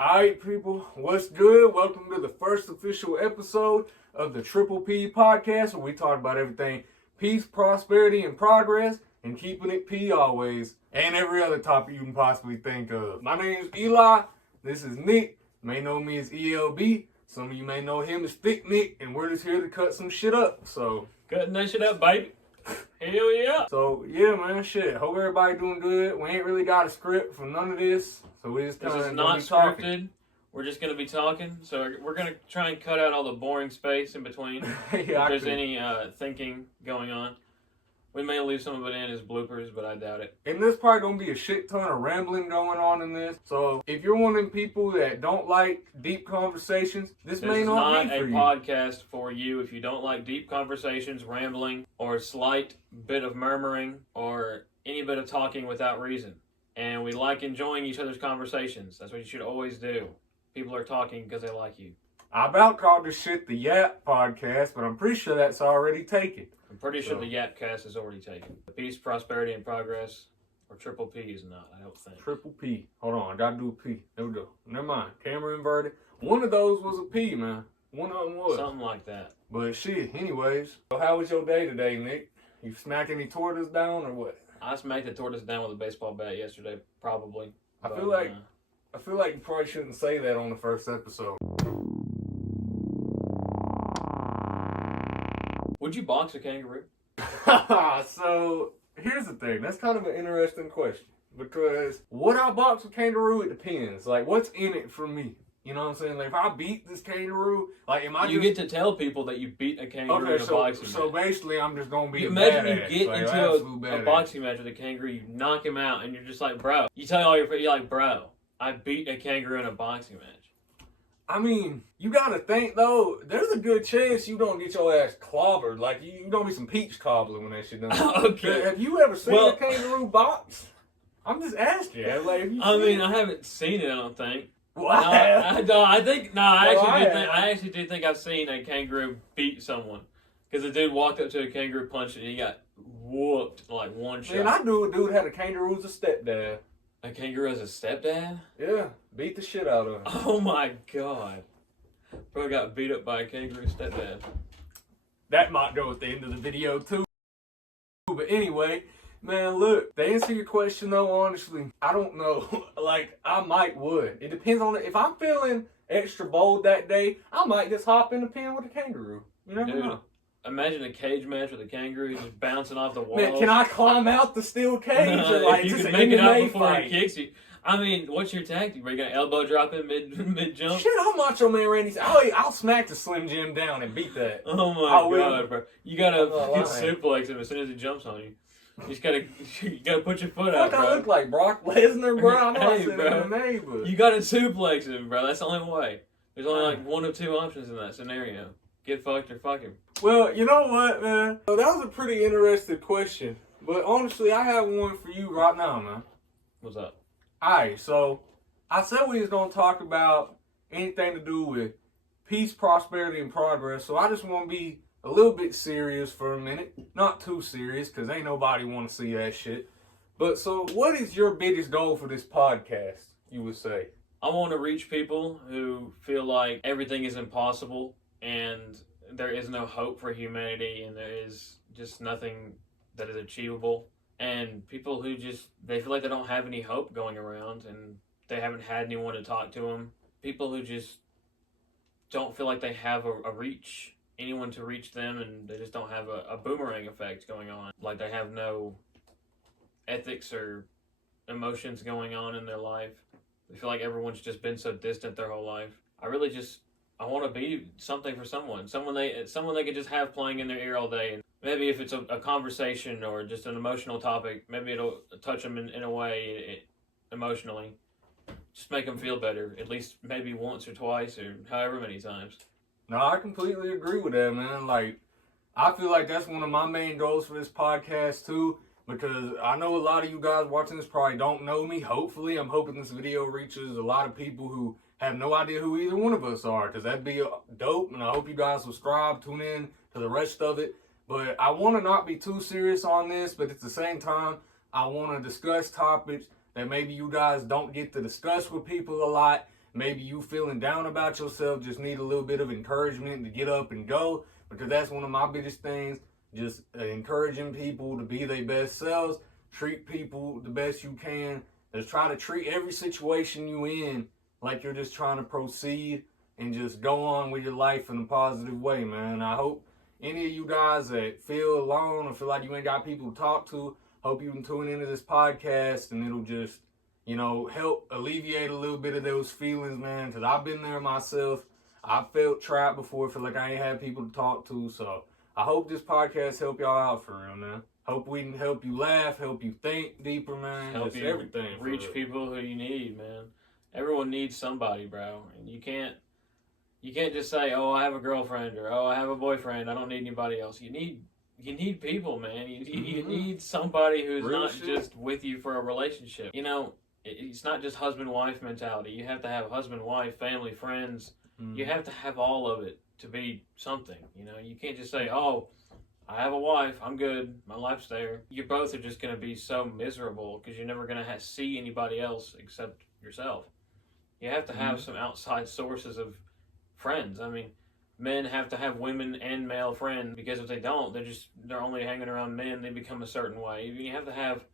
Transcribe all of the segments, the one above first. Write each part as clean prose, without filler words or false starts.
Alright, people, what's good? Welcome to the first official episode of the Triple P podcast, where we talk about everything peace, prosperity, and progress, and keeping it P always, and every other topic you can possibly think of. My name is Eli, this is Nick, you may know me as ELB, some of you may know him as Thick Nick, and we're just here to cut some shit up, so. Cutting that shit up, baby. Hell yeah. So, yeah, man, shit, hope everybody doing good. We ain't really got a script for none of this, so we just kind of This is not scripted. We're just going to be talking, so we're going to try and cut out all the boring space in between. If there's any thinking going on. We may leave some of it in as bloopers, but I doubt it. And there's probably going to be a shit ton of rambling going on in this. So if you're one of them people that don't like deep conversations, this may not be for you. This is not a podcast for you if you don't like deep conversations, rambling, or a slight bit of murmuring, or any bit of talking without reason. And we like enjoying each other's conversations. That's what you should always do. People are talking because they like you. I about called this shit the Yap podcast, but I'm pretty sure that's already taken. I'm pretty sure the Yapcast is already taken. Peace, prosperity, and progress, or Triple P is not, I don't think. Triple P. Hold on, I gotta do a P. There we go. Never mind. Camera inverted. One of those was a P, man. One of them was. Something like that. But shit, anyways. So how was your day today, Nick? You smack any tortoise down or what? I smacked the tortoise down with a baseball bat yesterday, probably. I feel like you probably shouldn't say that on the first episode. Would you box a kangaroo? So, here's the thing. That's kind of an interesting question. Because would I box a kangaroo? It depends. Like, what's in it for me? You know what I'm saying? Like, if I beat this kangaroo, like, am I You get to tell people that you beat a kangaroo in a boxing match. So basically, I'm just going to be Imagine badass. You get like, into a boxing match with a kangaroo, you knock him out, and you're just like, bro. You tell all your friends, you're like, bro, I beat a kangaroo in a boxing match. I mean, you gotta think though, there's a good chance you don't get your ass clobbered. Like, you don't be some peach cobbler when that shit done. Okay. Have you ever seen a kangaroo box? I'm just asking. Like, I haven't seen it, I don't think. Well, I actually do think I've seen a kangaroo beat someone. Because the dude walked up to a kangaroo, punched it, and he got whooped like one shot. Man, I knew a dude had a kangaroo as a stepdad. A kangaroo as a stepdad? Yeah, beat the shit out of him. Oh my god. Bro got beat up by a kangaroo stepdad. That might go at the end of the video too. But anyway, man, look, to answer your question though, honestly, I don't know. Like, I would. It depends on it. If I'm feeling extra bold that day, I might just hop in the pen with a kangaroo. You never know. Imagine a cage match with a kangaroo just bouncing off the walls. Man, can I climb out the steel cage? Or like, you just can an make it out MMA before fight? he kicks you. I mean, what's your tactic? Are you gonna elbow drop him mid jump? Shit, I'm Macho Man Randy. I'll smack the Slim Jim down and beat that. Oh my god, bro! You gotta suplex him as soon as he jumps on you. You just gotta put your foot out, bro. I look like Brock Lesnar, bro. I'm not saying bro. MMA, but you gotta suplex him, bro. That's the only way. There's only like one or two options in that scenario. Get fucked or fuck him. Well, you know what, man? So that was a pretty interesting question. But honestly, I have one for you right now, man. What's up? Alright, so I said we was going to talk about anything to do with peace, prosperity, and progress. So I just want to be a little bit serious for a minute. Not too serious, because ain't nobody want to see that shit. But so what is your biggest goal for this podcast, you would say? I want to reach people who feel like everything is impossible and there is no hope for humanity and there is just nothing that is achievable. And people who they feel like they don't have any hope going around and they haven't had anyone to talk to them. People who just don't feel like they have anyone to reach them, and they just don't have a boomerang effect going on. Like they have no ethics or emotions going on in their life. They feel like everyone's just been so distant their whole life. I want to be something for someone they could just have playing in their ear all day. And maybe if it's a conversation or just an emotional topic, maybe it'll touch them in a way emotionally. Just make them feel better, at least maybe once or twice or however many times. No, I completely agree with that, man. Like, I feel like that's one of my main goals for this podcast too, because I know a lot of you guys watching this probably don't know me. Hopefully, I'm hoping this video reaches a lot of people who have no idea who either one of us are, because that'd be dope, and I hope you guys subscribe, tune in to the rest of it. But I want to not be too serious on this, but at the same time, I want to discuss topics that maybe you guys don't get to discuss with people a lot, maybe you feeling down about yourself, just need a little bit of encouragement to get up and go, because that's one of my biggest things. Just encouraging people to be their best selves, treat people the best you can. Just try to treat every situation you in like you're just trying to proceed and just go on with your life in a positive way, man. I hope any of you guys that feel alone or feel like you ain't got people to talk to, hope you can tune into this podcast and it'll just, help alleviate a little bit of those feelings, man. Because I've been there myself. I felt trapped before, feel like I ain't had people to talk to. So I hope this podcast help y'all out for real, man. Hope we can help you laugh, help you think deeper, man. Help you everything. Reach people who you need, man. Everyone needs somebody, bro. And you can't just say, "Oh, I have a girlfriend," or "Oh, I have a boyfriend. I don't need anybody else." You need people, man. You need somebody who's real not shit. just with you for a relationship. It's not just husband-wife mentality. You have to have husband-wife, family, friends. You have to have all of it to be something. You can't just say, "Oh, I have a wife. I'm good. My life's there." You both are just going to be so miserable because you're never going to see anybody else except yourself. You have to have some outside sources of friends. I mean, men have to have women and male friends, because if they don't, they're only hanging around men. They become a certain way. You have to have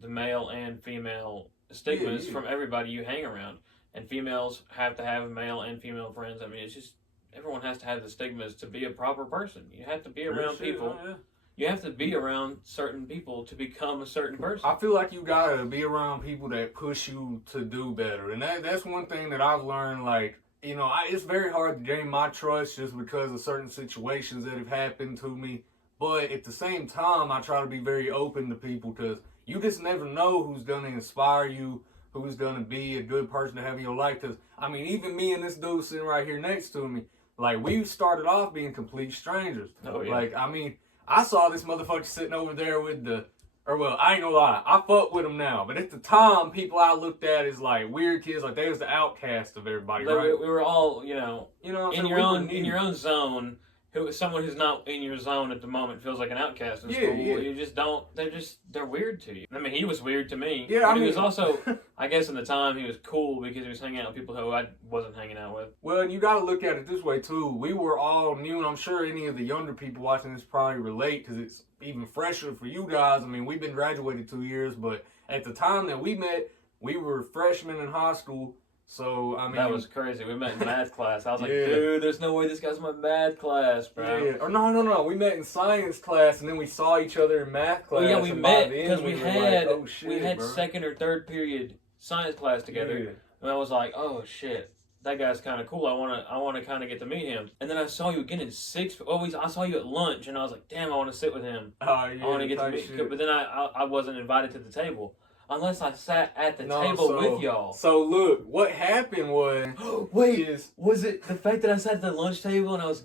the male and female stigmas from everybody you hang around. And females have to have male and female friends. I mean, it's just, everyone has to have the stigmas to be a proper person. You have to be around people. Oh, yeah. You have to be around certain people to become a certain person. I feel like you gotta be around people that push you to do better. And that's one thing that I've learned, like, it's very hard to gain my trust just because of certain situations that have happened to me. But at the same time, I try to be very open to people, because you just never know who's gonna inspire you, who's gonna be a good person to have in your life. Because, I mean, even me and this dude sitting right here next to me, like, we started off being complete strangers. Oh, yeah. Like, I mean, I saw this motherfucker sitting over there with I ain't gonna lie, I fuck with him now. But at the time, people I looked at as like weird kids, like they was the outcast of everybody, right? We were all, what I'm in saying? your own zone. Someone who's not in your zone at the moment feels like an outcast in school. Yeah. You just don't. They're weird to you. I mean, he was weird to me. Yeah, but he was also, I guess, in the time he was cool because he was hanging out with people who I wasn't hanging out with. Well, and you got to look at it this way too. We were all new, and I'm sure any of the younger people watching this probably relate, because it's even fresher for you guys. I mean, we've been graduated 2 years, but at the time that we met, we were freshmen in high school. So, I mean, that was crazy. We met in math class. I was like, Yeah. dude, there's no way this guy's in my math class, bro. Yeah. Or no. We met in science class, and then we saw each other in math class. Well, yeah, we and by met then because we were had like, oh, shit, we had bro. second or third period science class together, Yeah. and I was like, oh shit, that guy's kind of cool. I wanna kind of get to meet him. And then I saw you again in sixth. I saw you at lunch, and I was like, damn, I want to sit with him. Oh, yeah, I want to get to type meet. shit. But then I wasn't invited to the table. Unless I sat at the No, table so- with y'all. So look, what happened was, Wait, was it the fact that I sat at the lunch table and I was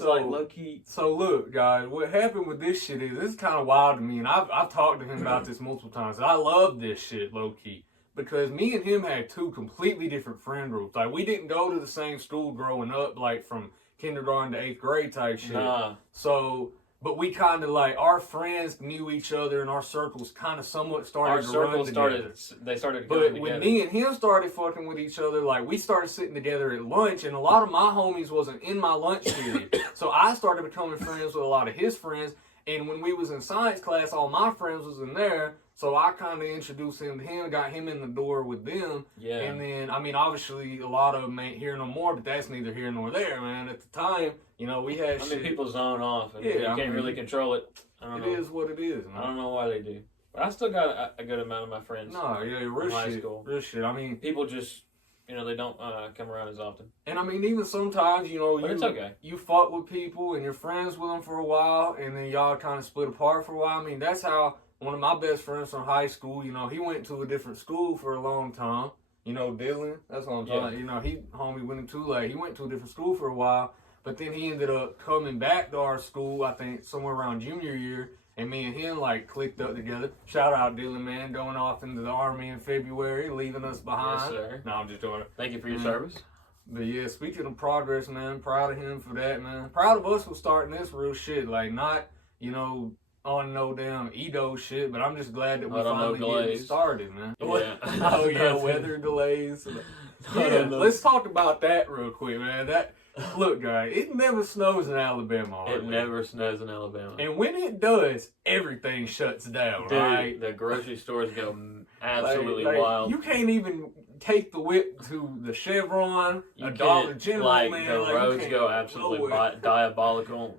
So- like low key? So look, guys, what happened with this shit is, this is kind of wild to me, and I've talked to him about this multiple times. I love this shit, low key, because me and him had two completely different friend groups. Like, we didn't go to the same school growing up, like from kindergarten to 8th grade type shit. Nah. So, but we kind of like, our friends knew each other, and our circles kind of somewhat started Our to run circles together. started But going when together. me and him started fucking with each other, like, we started sitting together at lunch, and a lot of my homies wasn't in my lunch period. So I started becoming friends with a lot of his friends, and when we was in science class, all my friends was in there, so I kind of introduced him to him, got him in the door with them, Yeah. and then, I mean, obviously, a lot of them ain't here no more, but that's neither here nor there, man. At the time, we had I mean, shit. people zone off, and Yeah, you I can't mean, really control it. I don't It know. is what it is, man. I don't know why they do, but I still got a good amount of my friends. No, yeah, real high shit. school. Real shit. I mean, People just, they don't come around as often. and I mean, even sometimes, But it's okay. you fuck with people and you're friends with them for a while, and then y'all kind of split apart for a while. I mean, that's how one of my best friends from high school, he went to a different school for a long time. Dylan, that's what I'm talking about. He homie went into he went to a different school for a while, but then he ended up coming back to our school, I think somewhere around junior year, and me and him clicked up together. Shout out Dylan, man, going off into the Army in February, leaving us behind. Yes, sir. No, I'm just doing it. Thank you for your Mm. service. But yeah, speaking of progress, man, proud of him for that, man. Proud of us for starting this real shit. Like, not, on no damn Edo shit, but I'm just glad that we Not on no finally getting delays. started, man. Yeah. Oh, yeah, weather delays. Yeah, let's talk about that real quick, man. Look, guys, it never snows in Alabama. It never snows in Alabama. And when it does, everything shuts down, Dude, right? the grocery stores go absolutely Like, wild. You can't even take the whip to the Chevron, You a Dollar can't, General, like, man. the Like, you roads can't go absolutely nowhere. diabolical.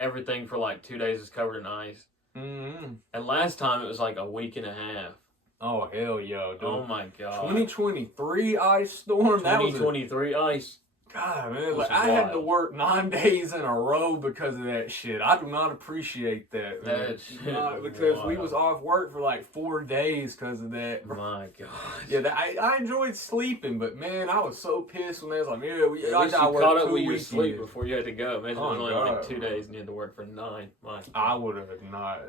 Everything for like 2 days is covered in ice. Mm-hmm. And last time it was like a week and a half. Oh, hell yeah, dude. Oh my god. 2023 ice storm. That was 2023 ice. God, man, Was like, I had to wild. work 9 days in a row because of that shit. I do not appreciate that, man. That shit Because we wild. was off work for like 4 days because of that. My god. Yeah, I enjoyed sleeping, but man, I was so pissed when they was like, yeah, At I least you got work caught up 2 with your weekends. sleep before you had to go. Imagine Oh, it was only like God, 2 bro. days and you had to work for 9. My I would have not.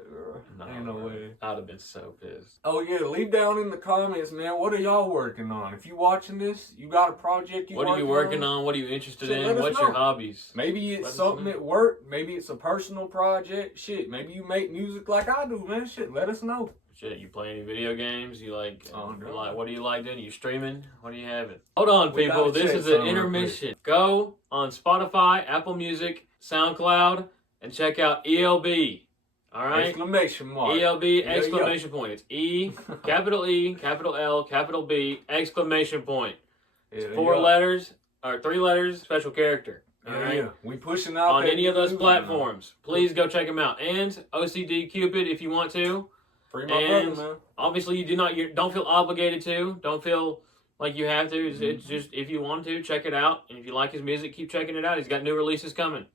Ain't no bro. way. I'd have been so pissed. Oh yeah, leave down in the comments, man. What are y'all working on? If you watching this, you got a project What are you working on? What are you interested Shit, in? let us What's know. your hobbies? Maybe Let it's us something know. at work. Maybe it's a personal project. Shit, maybe you make music like I do, man. Shit, let us know. Shit, you play any video games? You like, Oh, no. like what do you like doing? You streaming? What do you having? Hold on, We people. gotta This check is an something real intermission. Go on Spotify, Apple Music, SoundCloud, and check out ELB. All right? Exclamation mark. ELB, Yeah, exclamation point. It's E, capital L, capital B, exclamation point. Yeah, 4 yeah. letters, or 3 letters, special character. All Yeah, right? yeah. We pushing out On that any of those new platforms. Please go check them out. And OCD Cupid if you want to. Free my And- brother, man. Obviously, you don't feel obligated to. Don't feel like you have to. It's Mm-hmm. just if you want to, check it out. And if you like his music, keep checking it out. He's got new releases coming.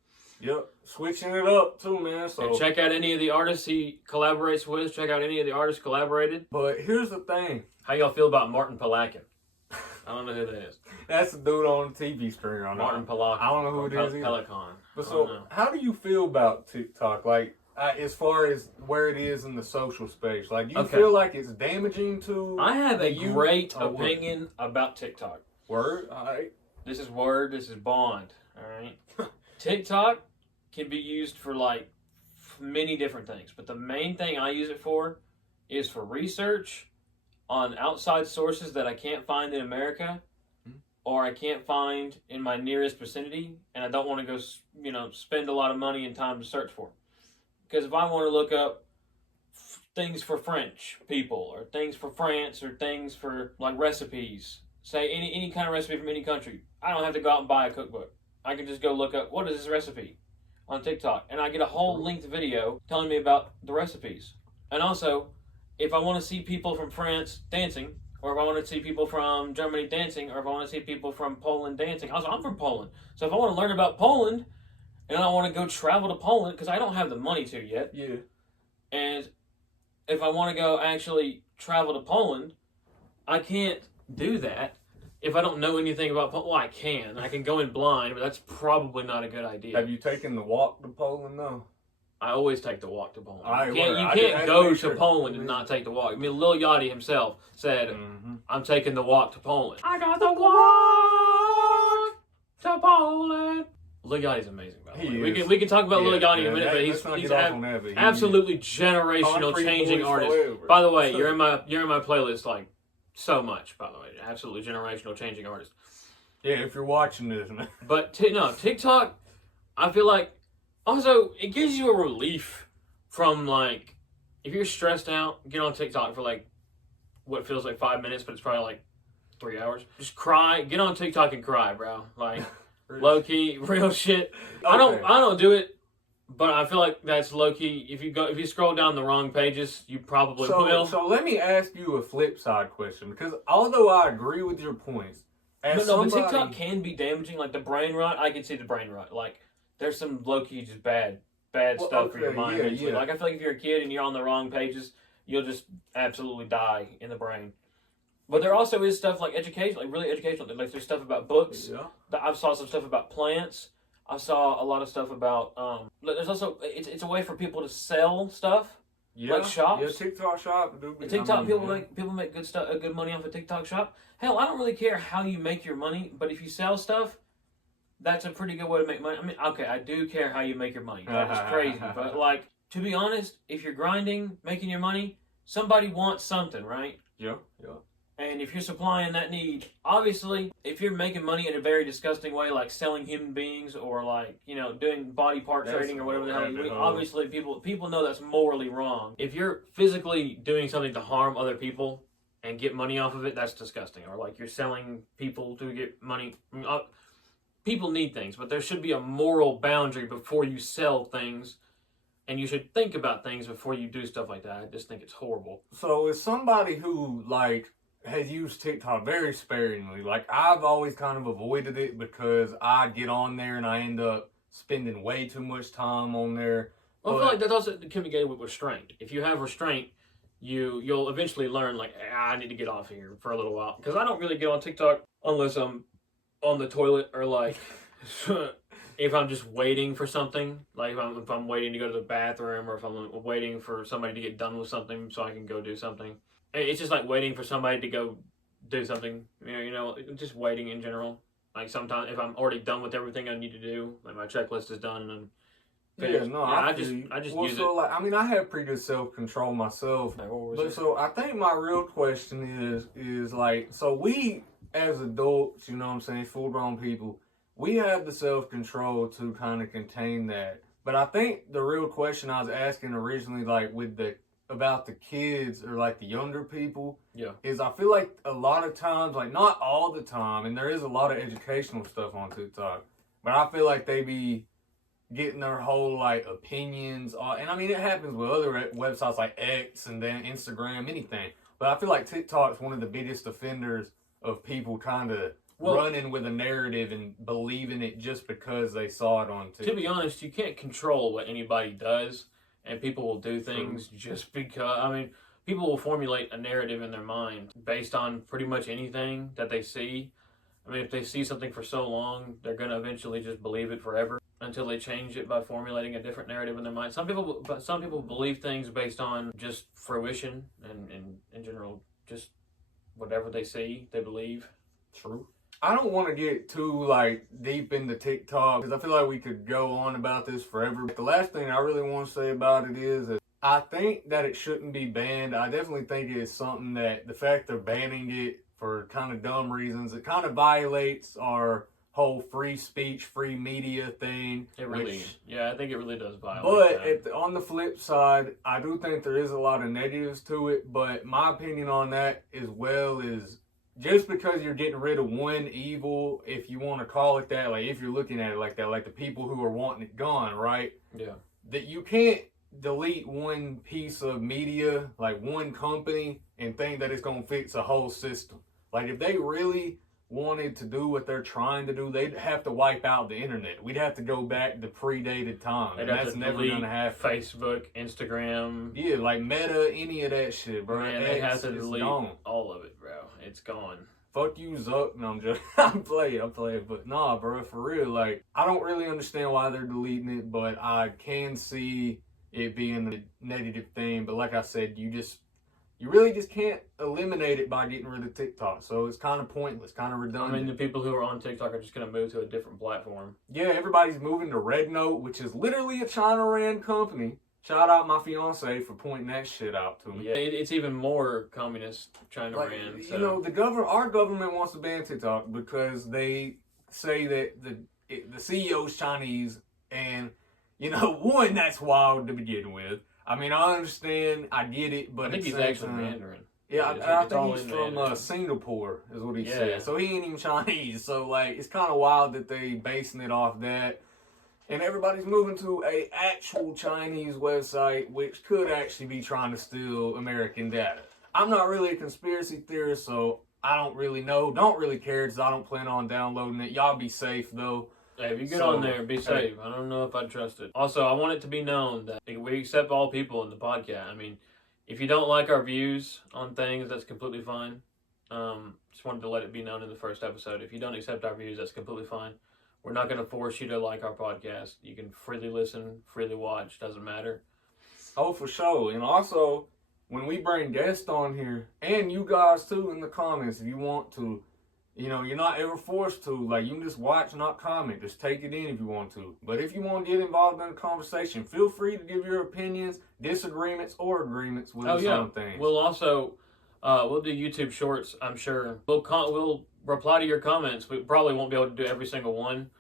Yep, switching it up too, man. So, And check out any of the artists he collaborates with. Check out any of the artists collaborated. but here's the thing. How y'all feel about Martin Palakin? I don't know who that is. That's the dude on the TV screen right now. Martin Palakin. I don't know who it is either. Pelican. But I don't so, know. how do you feel about TikTok? Like, as far as where it is in the social space, like, do you Okay. feel like it's damaging to? I have a you- great or what? opinion about TikTok. Word. All right. This is Word, this is Bond. Alright? TikTok can be used for like many different things, but the main thing I use it for is for research on outside sources that I can't find in America or I can't find in my nearest vicinity, and I don't want to go, spend a lot of money and time to search for. Because if I want to look up things for French people or things for France or things for like recipes, say any kind of recipe from any country, I don't have to go out and buy a cookbook. I can just go look up what is this recipe on TikTok, and I get a whole length video telling me about the recipes. And also, if I want to see people from France dancing, or if I want to see people from Germany dancing, or if I want to see people from Poland dancing, also I'm from Poland, so if I want to learn about Poland, and I don't want to go travel to Poland because I don't have the money to yet, Yeah. and if I want to go actually travel to Poland, I can't do that if I don't know anything about Poland. Well, I can go in blind, but that's probably not a good idea. Have you taken the walk to Poland though? I always take the walk to Poland. I You can't, would. you I can't had to go make to sure. Poland and not take the walk. I mean, Lil Yachty himself said, Mm-hmm. I'm taking the walk to Poland. I got the walk to Poland. Lil Yachty's amazing, by the way. We can talk about Lil Yachty in a minute, but he's absolutely generational changing artist. By the way, you're in my playlist like so much, by the way. Absolutely generational changing artist. Yeah, if you're watching this, man. But TikTok, I feel like also it gives you a relief from like if you're stressed out, get on TikTok for like what feels like 5 minutes, but it's probably like 3 hours. Just cry, get on TikTok and cry, bro. Like low key, real shit. I don't do it, but I feel like that's low key. If you scroll down the wrong pages, you probably will. So let me ask you a flip side question, because although I agree with your points, But TikTok can be damaging. Like the brain rot, I can see the brain rot. Like there's some low key just bad stuff for your mind. yeah, eventually. yeah. Like I feel like if you're a kid and you're on the wrong pages, you'll just absolutely die in the brain. But there also is stuff like education, like really educational. Like there's stuff about books. Yeah. I saw some stuff about plants. I saw a lot of stuff about. There's also it's a way for people to sell stuff. Yeah. Like shops? Yeah, TikTok shop. TikTok people make good stuff, good money off a TikTok shop. Hell, I don't really care how you make your money, but if you sell stuff, that's a pretty good way to make money. I mean, okay, I do care how you make your money. That is crazy, but like to be honest, if you're grinding, making your money, somebody wants something, right? Yeah. Yeah. And if you're supplying that need, obviously, if you're making money in a very disgusting way, like selling human beings or like, you know, doing body part trading or whatever the hell you do, obviously people know that's morally wrong. If you're physically doing something to harm other people and get money off of it, that's disgusting. Or like you're selling people to get money. People need things, but there should be a moral boundary before you sell things. And you should think about things before you do stuff like that. I just think it's horrible. So as somebody who like has used TikTok very sparingly, like I've always kind of avoided it because I get on there and I end up spending way too much time on there. Well, I feel like that also can be getting with restraint. If you have restraint, you'll eventually learn like I need to get off here for a little while, because I don't really get on TikTok unless I'm on the toilet or like if I'm just waiting for something, like if I'm waiting to go to the bathroom, or if I'm waiting for somebody to get done with something so I can go do something. It's just like waiting for somebody to go do something, you know, just waiting in general. Like sometimes if I'm already done with everything I need to do, like my checklist is done and I'm finished. Yeah, no, I just use so it. like, I mean, I have pretty good self-control myself, but so I think my real question is like, so we as adults, you know what I'm saying, full-grown people, we have the self-control to kind of contain that. But I think the real question I was asking originally, like with about the kids or like the younger people, is I feel like a lot of times, like not all the time, and there is a lot of educational stuff on TikTok, but I feel like they be getting their whole like opinions on, and I mean it happens with other websites like X and then Instagram, anything. But I feel like TikTok's one of the biggest offenders of people kind of running with a narrative and believing it just because they saw it on TikTok. To be honest, you can't control what anybody does. And people will do things just because, I mean, people will formulate a narrative in their mind based on pretty much anything that they see. I mean, if they see something for so long, they're going to eventually just believe it forever until they change it by formulating a different narrative in their mind. Some people believe things based on just fruition and in general, just whatever they see, they believe. True. I don't want to get too like deep into TikTok because I feel like we could go on about this forever. But the last thing I really want to say about it is that I think that it shouldn't be banned. I definitely think it is something that the fact they're banning it for kind of dumb reasons, it kind of violates our whole free speech, free media thing. It really, I think it really does But violate on the flip side, I do think there is a lot of negatives to it. But my opinion on that as well is, just because you're getting rid of one evil, if you want to call it that, like if you're looking at it like that, like the people who are wanting it gone, right? Yeah. That you can't delete one piece of media, like one company, and think that it's going to fix a whole system. Like if they really wanted to do what they're trying to do, they'd have to wipe out the internet. We'd have to go back to predated time. And that's never going to happen. Facebook, Instagram. Yeah, like Meta, any of that shit, bro. Man, they have to delete all of it, bro. It's gone. Fuck you, Zuck. No, I'm just, I'm playing. But nah, bro, for real. Like, I don't really understand why they're deleting it, but I can see it being a negative thing. But like I said, you really just can't eliminate it by getting rid of TikTok. So it's kind of pointless, kind of redundant. I mean, the people who are on TikTok are just going to move to a different platform. Yeah, everybody's moving to RedNote, which is literally a China-ran company. Shout out my fiance for pointing that shit out to me. Yeah, it's even more communist China-ran. You know, our government wants to ban TikTok because they say that the CEO's Chinese, and you know, one, that's wild to begin with. I mean, I understand, I get it, but I think he's actually Mandarin. Yeah, I think he's from Singapore, is what he said. So he ain't even Chinese. So like, it's kind of wild that they basing it off that. And everybody's moving to a actual Chinese website, which could actually be trying to steal American data. I'm not really a conspiracy theorist, so I don't really know. Don't really care, because I don't plan on downloading it. Y'all be safe, though. Hey, if you get on there, be safe. I don't know if I trust it. Also, I want it to be known that we accept all people in the podcast. I mean, if you don't like our views on things, that's completely fine. Just wanted to let it be known in the first episode. If you don't accept our views, that's completely fine. We're not going to force you to like our podcast. You can freely listen, freely watch. Doesn't matter. Oh, for sure. And also, when we bring guests on here, and you guys too in the comments, if you want to, you know, you're not ever forced to. Like, you can just watch, not comment. Just take it in if you want to. But if you want to get involved in the conversation, feel free to give your opinions, disagreements, or agreements with us on things. We'll also We'll do YouTube Shorts, I'm sure. We'll reply to your comments. We probably won't be able to do every single one.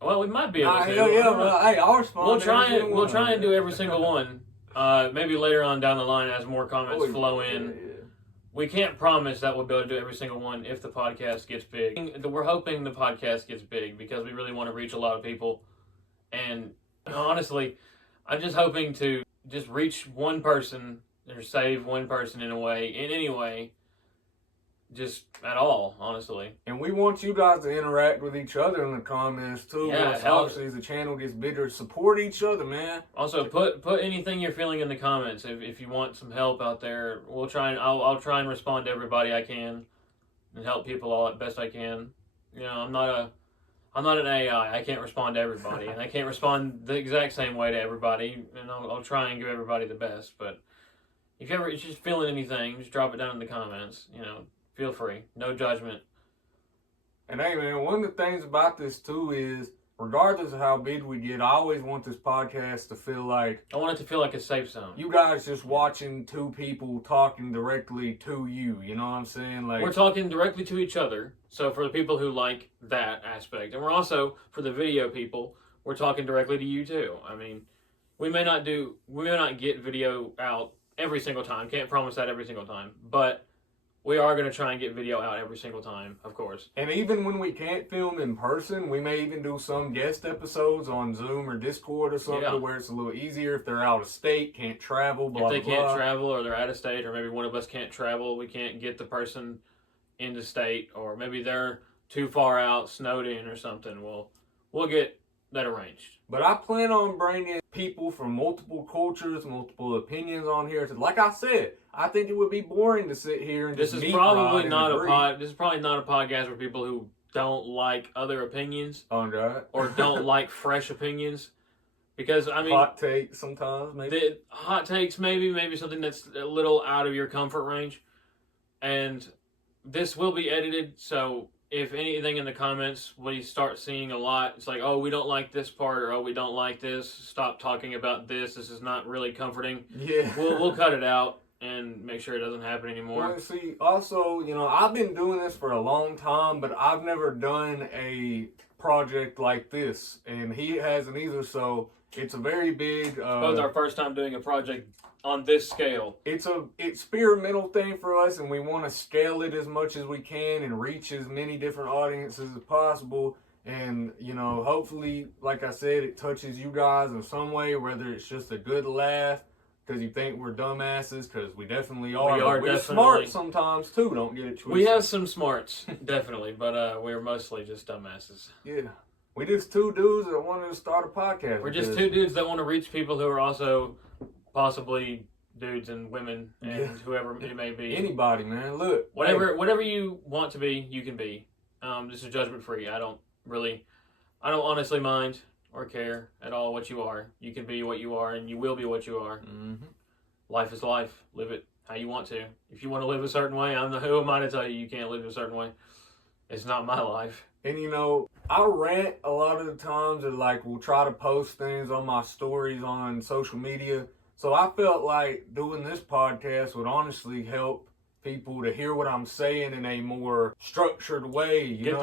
Well, we might be able to. Hell yeah, well, hey, I'll respond. We'll try and do every single one. Maybe later on down the line as more comments flow in. Yeah. We can't promise that we'll be able to do every single one if the podcast gets big. We're hoping the podcast gets big because we really want to reach a lot of people. And honestly, I'm just hoping to just reach one person or save one person in any way, just at all, honestly. And we want you guys to interact with each other in the comments too. Yeah, obviously as the channel gets bigger, support each other, man. Also, put anything you're feeling in the comments. If you want some help out there, I'll try and respond to everybody I can and help people all best I can. You know, I'm not an AI. I can't respond to everybody, and I can't respond the exact same way to everybody. And I'll try and give everybody the best. But if you're just feeling anything, just drop it down in the comments. You know, feel free. No judgment. And hey, man, one of the things about this too is, regardless of how big we get, I always want this podcast to feel like... I want it to feel like a safe zone. You guys just watching two people talking directly to you, you know what I'm saying? Like, we're talking directly to each other, so for the people who like that aspect. And we're also, for the video people, we're talking directly to you too. I mean, we may not get video out every single time, can't promise that every single time, but we are going to try and get video out every single time, of course. And even when we can't film in person, we may even do some guest episodes on Zoom or Discord or something where it's a little easier if they're out of state, can't travel, blah, if they blah, can't blah. travel or they're out of state, or maybe one of us can't travel, we can't get the person into state, or maybe they're too far out, snowed in or something. We'll get that arranged. But I plan on bringing people from multiple cultures, multiple opinions on here. Like I said, I think it would be boring to sit here and This just is probably not a podcast for people who don't like other opinions or don't like fresh opinions. Because I mean, hot takes sometimes, maybe hot takes, maybe something that's a little out of your comfort range. And this will be edited, so if anything in the comments we start seeing a lot, it's like, oh, we don't like this part, or oh, we don't like this. Stop talking about this. This is not really comforting. Yeah, we'll cut it out and make sure it doesn't happen anymore. Well, see, also, you know, I've been doing this for a long time, but I've never done a project like this, and he hasn't either. So it's a very big. Both our first time doing a project on this scale. It's a experimental thing for us, and we want to scale it as much as we can and reach as many different audiences as possible. And, you know, hopefully, like I said, it touches you guys in some way, whether it's just a good laugh because you think we're dumbasses, because we definitely are. We're smart sometimes, too. Don't get it twisted. We have some smarts, definitely, but we're mostly just dumbasses. Yeah. We just two dudes that wanted to start a podcast. We're just two dudes that want to reach people who are also possibly dudes and women and whoever it may be. Anybody, man. Look. Whatever you want to be, you can be. This is judgment free. I don't honestly mind or care at all what you are. You can be what you are, and you will be what you are. Mm-hmm. Life is life. Live it how you want to. If you want to live a certain way, who am I to tell you you can't live a certain way? It's not my life. And you know, I rant a lot of the times, and like will try to post things on my stories on social media. So I felt like doing this podcast would honestly help people to hear what I'm saying in a more structured way. Get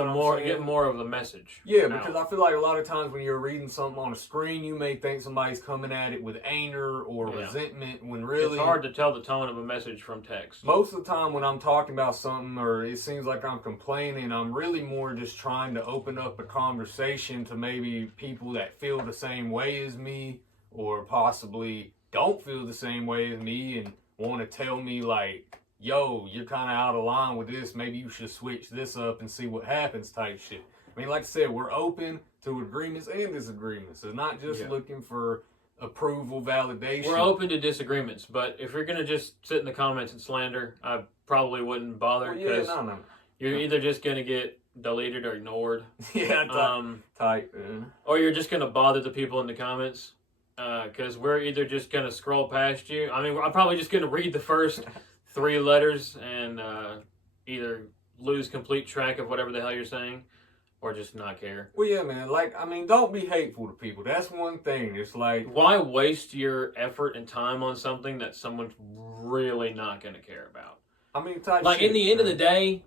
more of the message. Yeah, because I feel like a lot of times when you're reading something on a screen, you may think somebody's coming at it with anger or resentment, when really it's hard to tell the tone of a message from text. Most of the time when I'm talking about something or it seems like I'm complaining, I'm really more just trying to open up a conversation to maybe people that feel the same way as me, or possibly don't feel the same way as me and want to tell me like, yo, you're kind of out of line with this. Maybe you should switch this up and see what happens type shit. I mean, like I said, we're open to agreements and disagreements. It's not just looking for approval, validation. We're open to disagreements, but if you're going to just sit in the comments and slander, I probably wouldn't bother, because you're either just going to get deleted or ignored. Type. Or you're just going to bother the people in the comments, because we're either just going to scroll past you. I mean, I'm probably just going to read the first 3 letters and either lose complete track of whatever the hell you're saying, or just not care. Well, yeah, man. Like, I mean, don't be hateful to people. That's one thing. It's like, why waste your effort and time on something that someone's really not going to care about? I mean, type Like, shit, in the end of bro. the day,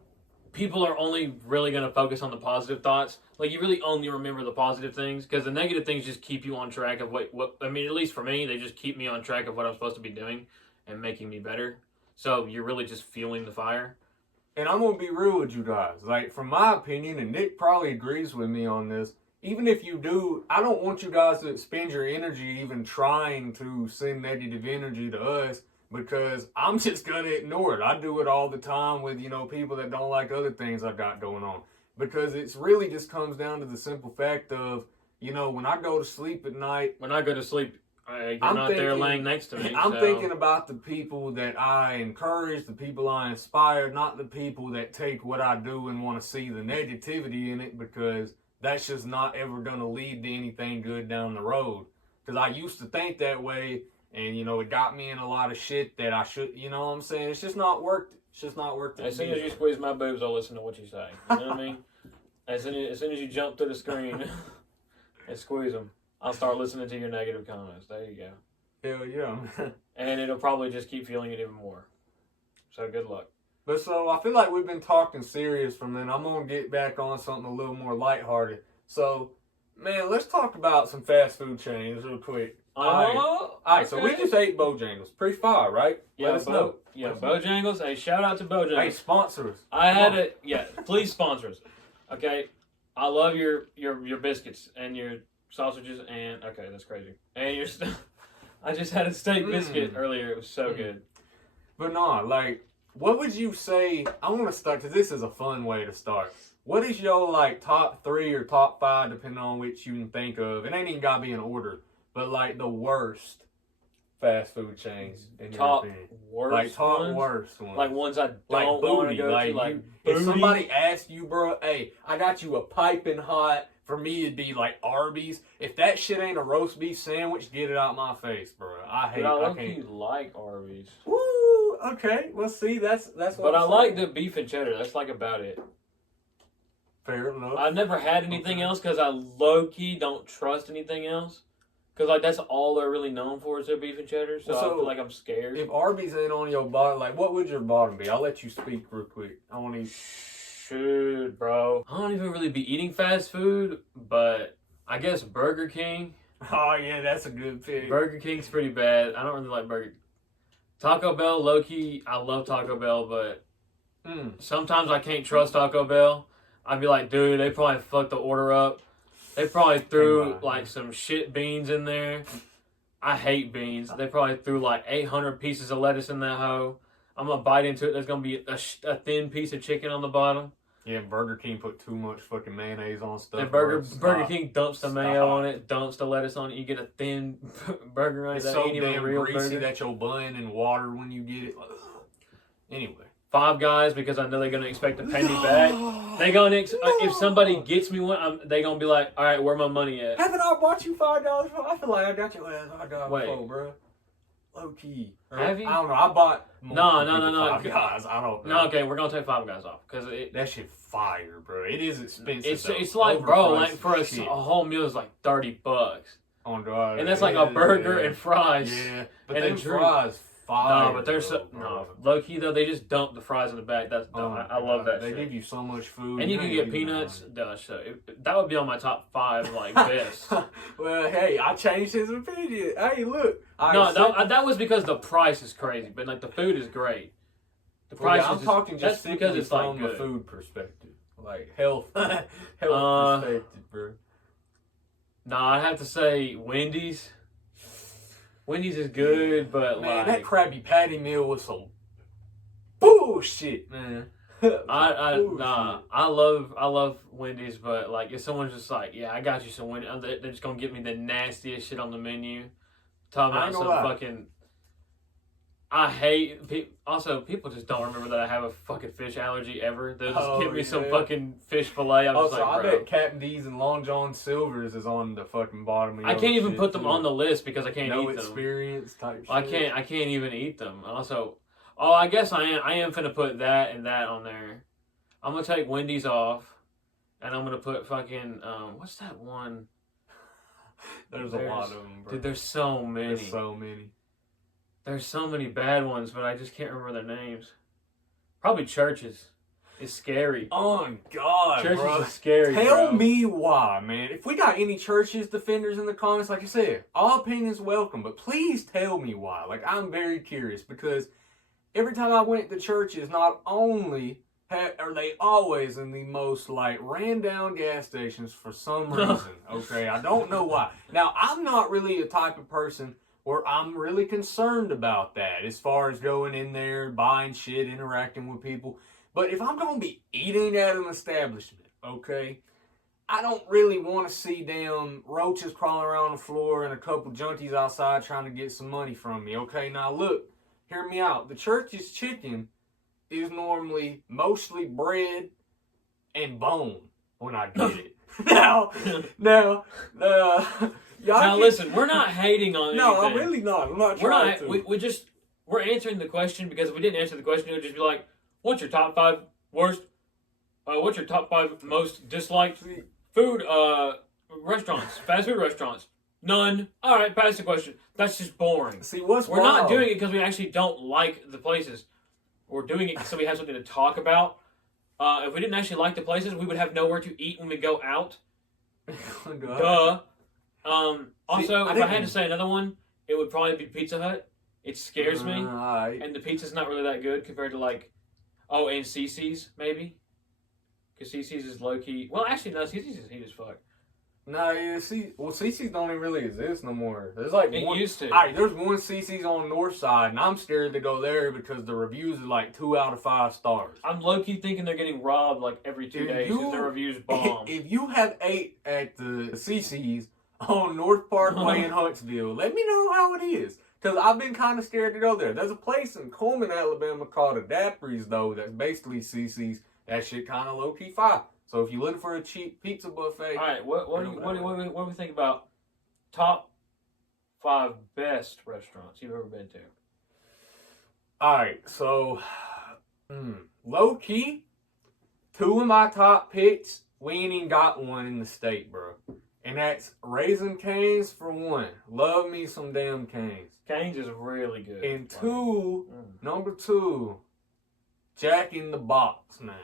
people are only really going to focus on the positive thoughts. Like, you really only remember the positive things, because the negative things just keep you on track of what, I mean, at least for me, they just keep me on track of what I'm supposed to be doing and making me better. So you're really just fueling the fire. And I'm gonna be real with you guys. Like, from my opinion, and Nick probably agrees with me on this. Even if you do, I don't want you guys to spend your energy even trying to send negative energy to us, because I'm just gonna ignore it. I do it all the time with, people that don't like other things I got going on. Because it's really just comes down to the simple fact of, when I go to sleep at night, When I go to sleep, you're I'm not there thinking- laying next to me. I'm so. thinking about the people that I encourage, the people I inspire, not the people that take what I do and want to see the negativity in it, because that's just not ever going to lead to anything good down the road. Because I used to think that way, and, it got me in a lot of shit that I should, you know what I'm saying? It's just not worth it. It's just not worth it. As soon as you squeeze my boobs, I'll listen to what you say. You know what I mean? As soon as you jump through the screen and squeeze them, I'll start listening to your negative comments. There you go. Hell yeah, man. And it'll probably just keep feeling it even more. So good luck. But so I feel like we've been talking serious from then. I'm going to get back on something a little more lighthearted. So, man, let's talk about some fast food chains real quick. All right, so we just ate Bojangles. Pretty fire, right? Let us know. Yeah, Bojangles. Hey, shout out to Bojangles. Hey, sponsor us. I had it. Yeah, please sponsor us. Okay, I love your biscuits and your sausages and okay, that's crazy. And your I just had a steak biscuit earlier. It was so good. But no, like, what would you say? I want to start because this is a fun way to start. What is your top 3 or top 5, depending on which you can think of? It ain't even gotta be in order, but the worst fast food chains in Top your opinion. worst Top ones? worst ones. Like ones I Like don't want to booty. go to. Like if booty. somebody asked you, bro, hey, I got you a piping hot. For me, it'd be like Arby's. If that shit ain't a roast beef sandwich, get it out my face, bro. I hate. But I can't. you like Arby's. Woo. Okay. Well, see, that's what. But I'm I like saying. the beef and cheddar. That's about it. Fair enough. I've never had anything else because I low key don't trust anything else. Because that's all they're really known for is their beef and cheddar. So, I feel like I'm scared. If Arby's ain't on your bottom, what would your bottom be? I'll let you speak real quick. I want to. Shoot, bro. I don't even really be eating fast food, but I guess Burger King. Oh yeah, that's a good pick. Burger King's pretty bad. I don't really like Burger. Taco Bell, low key, I love Taco Bell, but sometimes I can't trust Taco Bell. I'd be like, dude, they probably fucked the order up. They probably threw some shit beans in there. I hate beans. They probably threw 800 pieces of lettuce in that hoe. I'm gonna bite into it. There's gonna be a thin piece of chicken on the bottom. Yeah, Burger King put too much fucking mayonnaise on stuff. And Burger King dumps the mayo on it, dumps the lettuce on it. You get a thin burger on it. It's that so ain't even damn a real greasy burger. that you'll bun in water when you get it. Anyway. Five Guys, because I know they're gonna expect to pay me back. They gonna if somebody gets me one, they gonna be like, all right, where my money at? Haven't I bought you $5 for? I feel like I got you $5 Wait. before, bro. Low key. Have you? I don't know. I bought. No. $5. I don't know. No, okay, we're gonna take Five Guys off because That shit fire, bro. It is expensive. it's like, bro, like for a shit. whole meal is like $30, On God. and that's like a burger and fries. Yeah, but and then a drink. fries fire. No, but there's bro. low key though. They just dump the fries in the back. That's dumb. I love that. They shit. give you so much food, And you can get peanuts. That would be on my top 5 best. Well, hey, I changed his opinion. Hey, look. That was because the price is crazy, but the food is great. The price I'm is talking just that's because it's from good. the food perspective, health, perspective, bro. Nah, I'd have to say Wendy's. Wendy's is good, but Man, that Krabby Patty meal was some bullshit, man. I love Wendy's, but if someone's just yeah, I got you some Wendy's, they're just gonna give me the nastiest shit on the menu. Talking about some fucking. I hate people just don't remember that I have a fucking fish allergy ever. They'll just give me some fucking fish fillet. I'm just I bro. bet Captain D's and Long John Silver's is on the fucking bottom of I can't even put them on the list because I can't no eat them. experience type shit. I can't even eat them. Also, I guess I am finna put that and that on there. I'm gonna take Wendy's off, and I'm gonna put fucking what's that one? There's a lot of them, bro. Dude, there's so many. There's so many. There's so many bad ones, but I just can't remember their names. Probably churches. It's scary. Oh God, Churches bro. is scary. Tell bro. me why, man. If we got any churches defenders in the comments, like I said, all opinions welcome, but please tell me why. Like, I'm very curious because every time I went to churches, not only are they always in the most like ran down gas stations for some reason. Okay, I don't know why. Now, I'm not really a type of person where I'm really concerned about that as far as going in there, buying shit, interacting with people. But if I'm going to be eating at an establishment, okay, I don't really want to see damn roaches crawling around the floor and a couple junkies outside trying to get some money from me, okay? Now, look, hear me out. The church's chicken is normally mostly bread and bone when I get it. Now, listen, we're not hating on anything. No, I'm really not. I'm not trying to. We're answering the question because if we didn't answer the question, it would just be like, what's your top 5 worst? What's your top 5 most disliked food restaurants? Fast food restaurants? None. All right, pass the question. That's just boring. See, we're not doing it because we actually don't like the places. We're doing it so we have something to talk about. If we didn't actually like the places, we would have nowhere to eat when we go out. Oh, God. Duh. Also, if I had to say another one, it would probably be Pizza Hut. It scares me, and the pizza's not really that good compared to like, and CC's maybe, because CC's is low key. Well, actually, no, CC's is heat as fuck. No, yeah, CC's don't even really exist no more. There's like it one. Used to. Alright, there's one CC's on the north side, and I'm scared to go there because the reviews are like 2 out of 5 stars. I'm low key thinking they're getting robbed like every 2 days because their reviews bomb. If you have ate at the CC's on North Parkway in Huntsville, let me know how it is. Because I've been kind of scared to go there. There's a place in Coleman, Alabama called Adaptery's, though, that's basically CC's. That shit kind of low-key fire. So if you're looking for a cheap pizza buffet... All right, what do we think about top 5 best restaurants you've ever been to? All right, so low-key, 2 of my top picks, we ain't even got one in the state, bro. And that's Raising Cane's for 1. Love me some damn Cane's. Cane's is really good. And 2, number 2, Jack in the Box, man.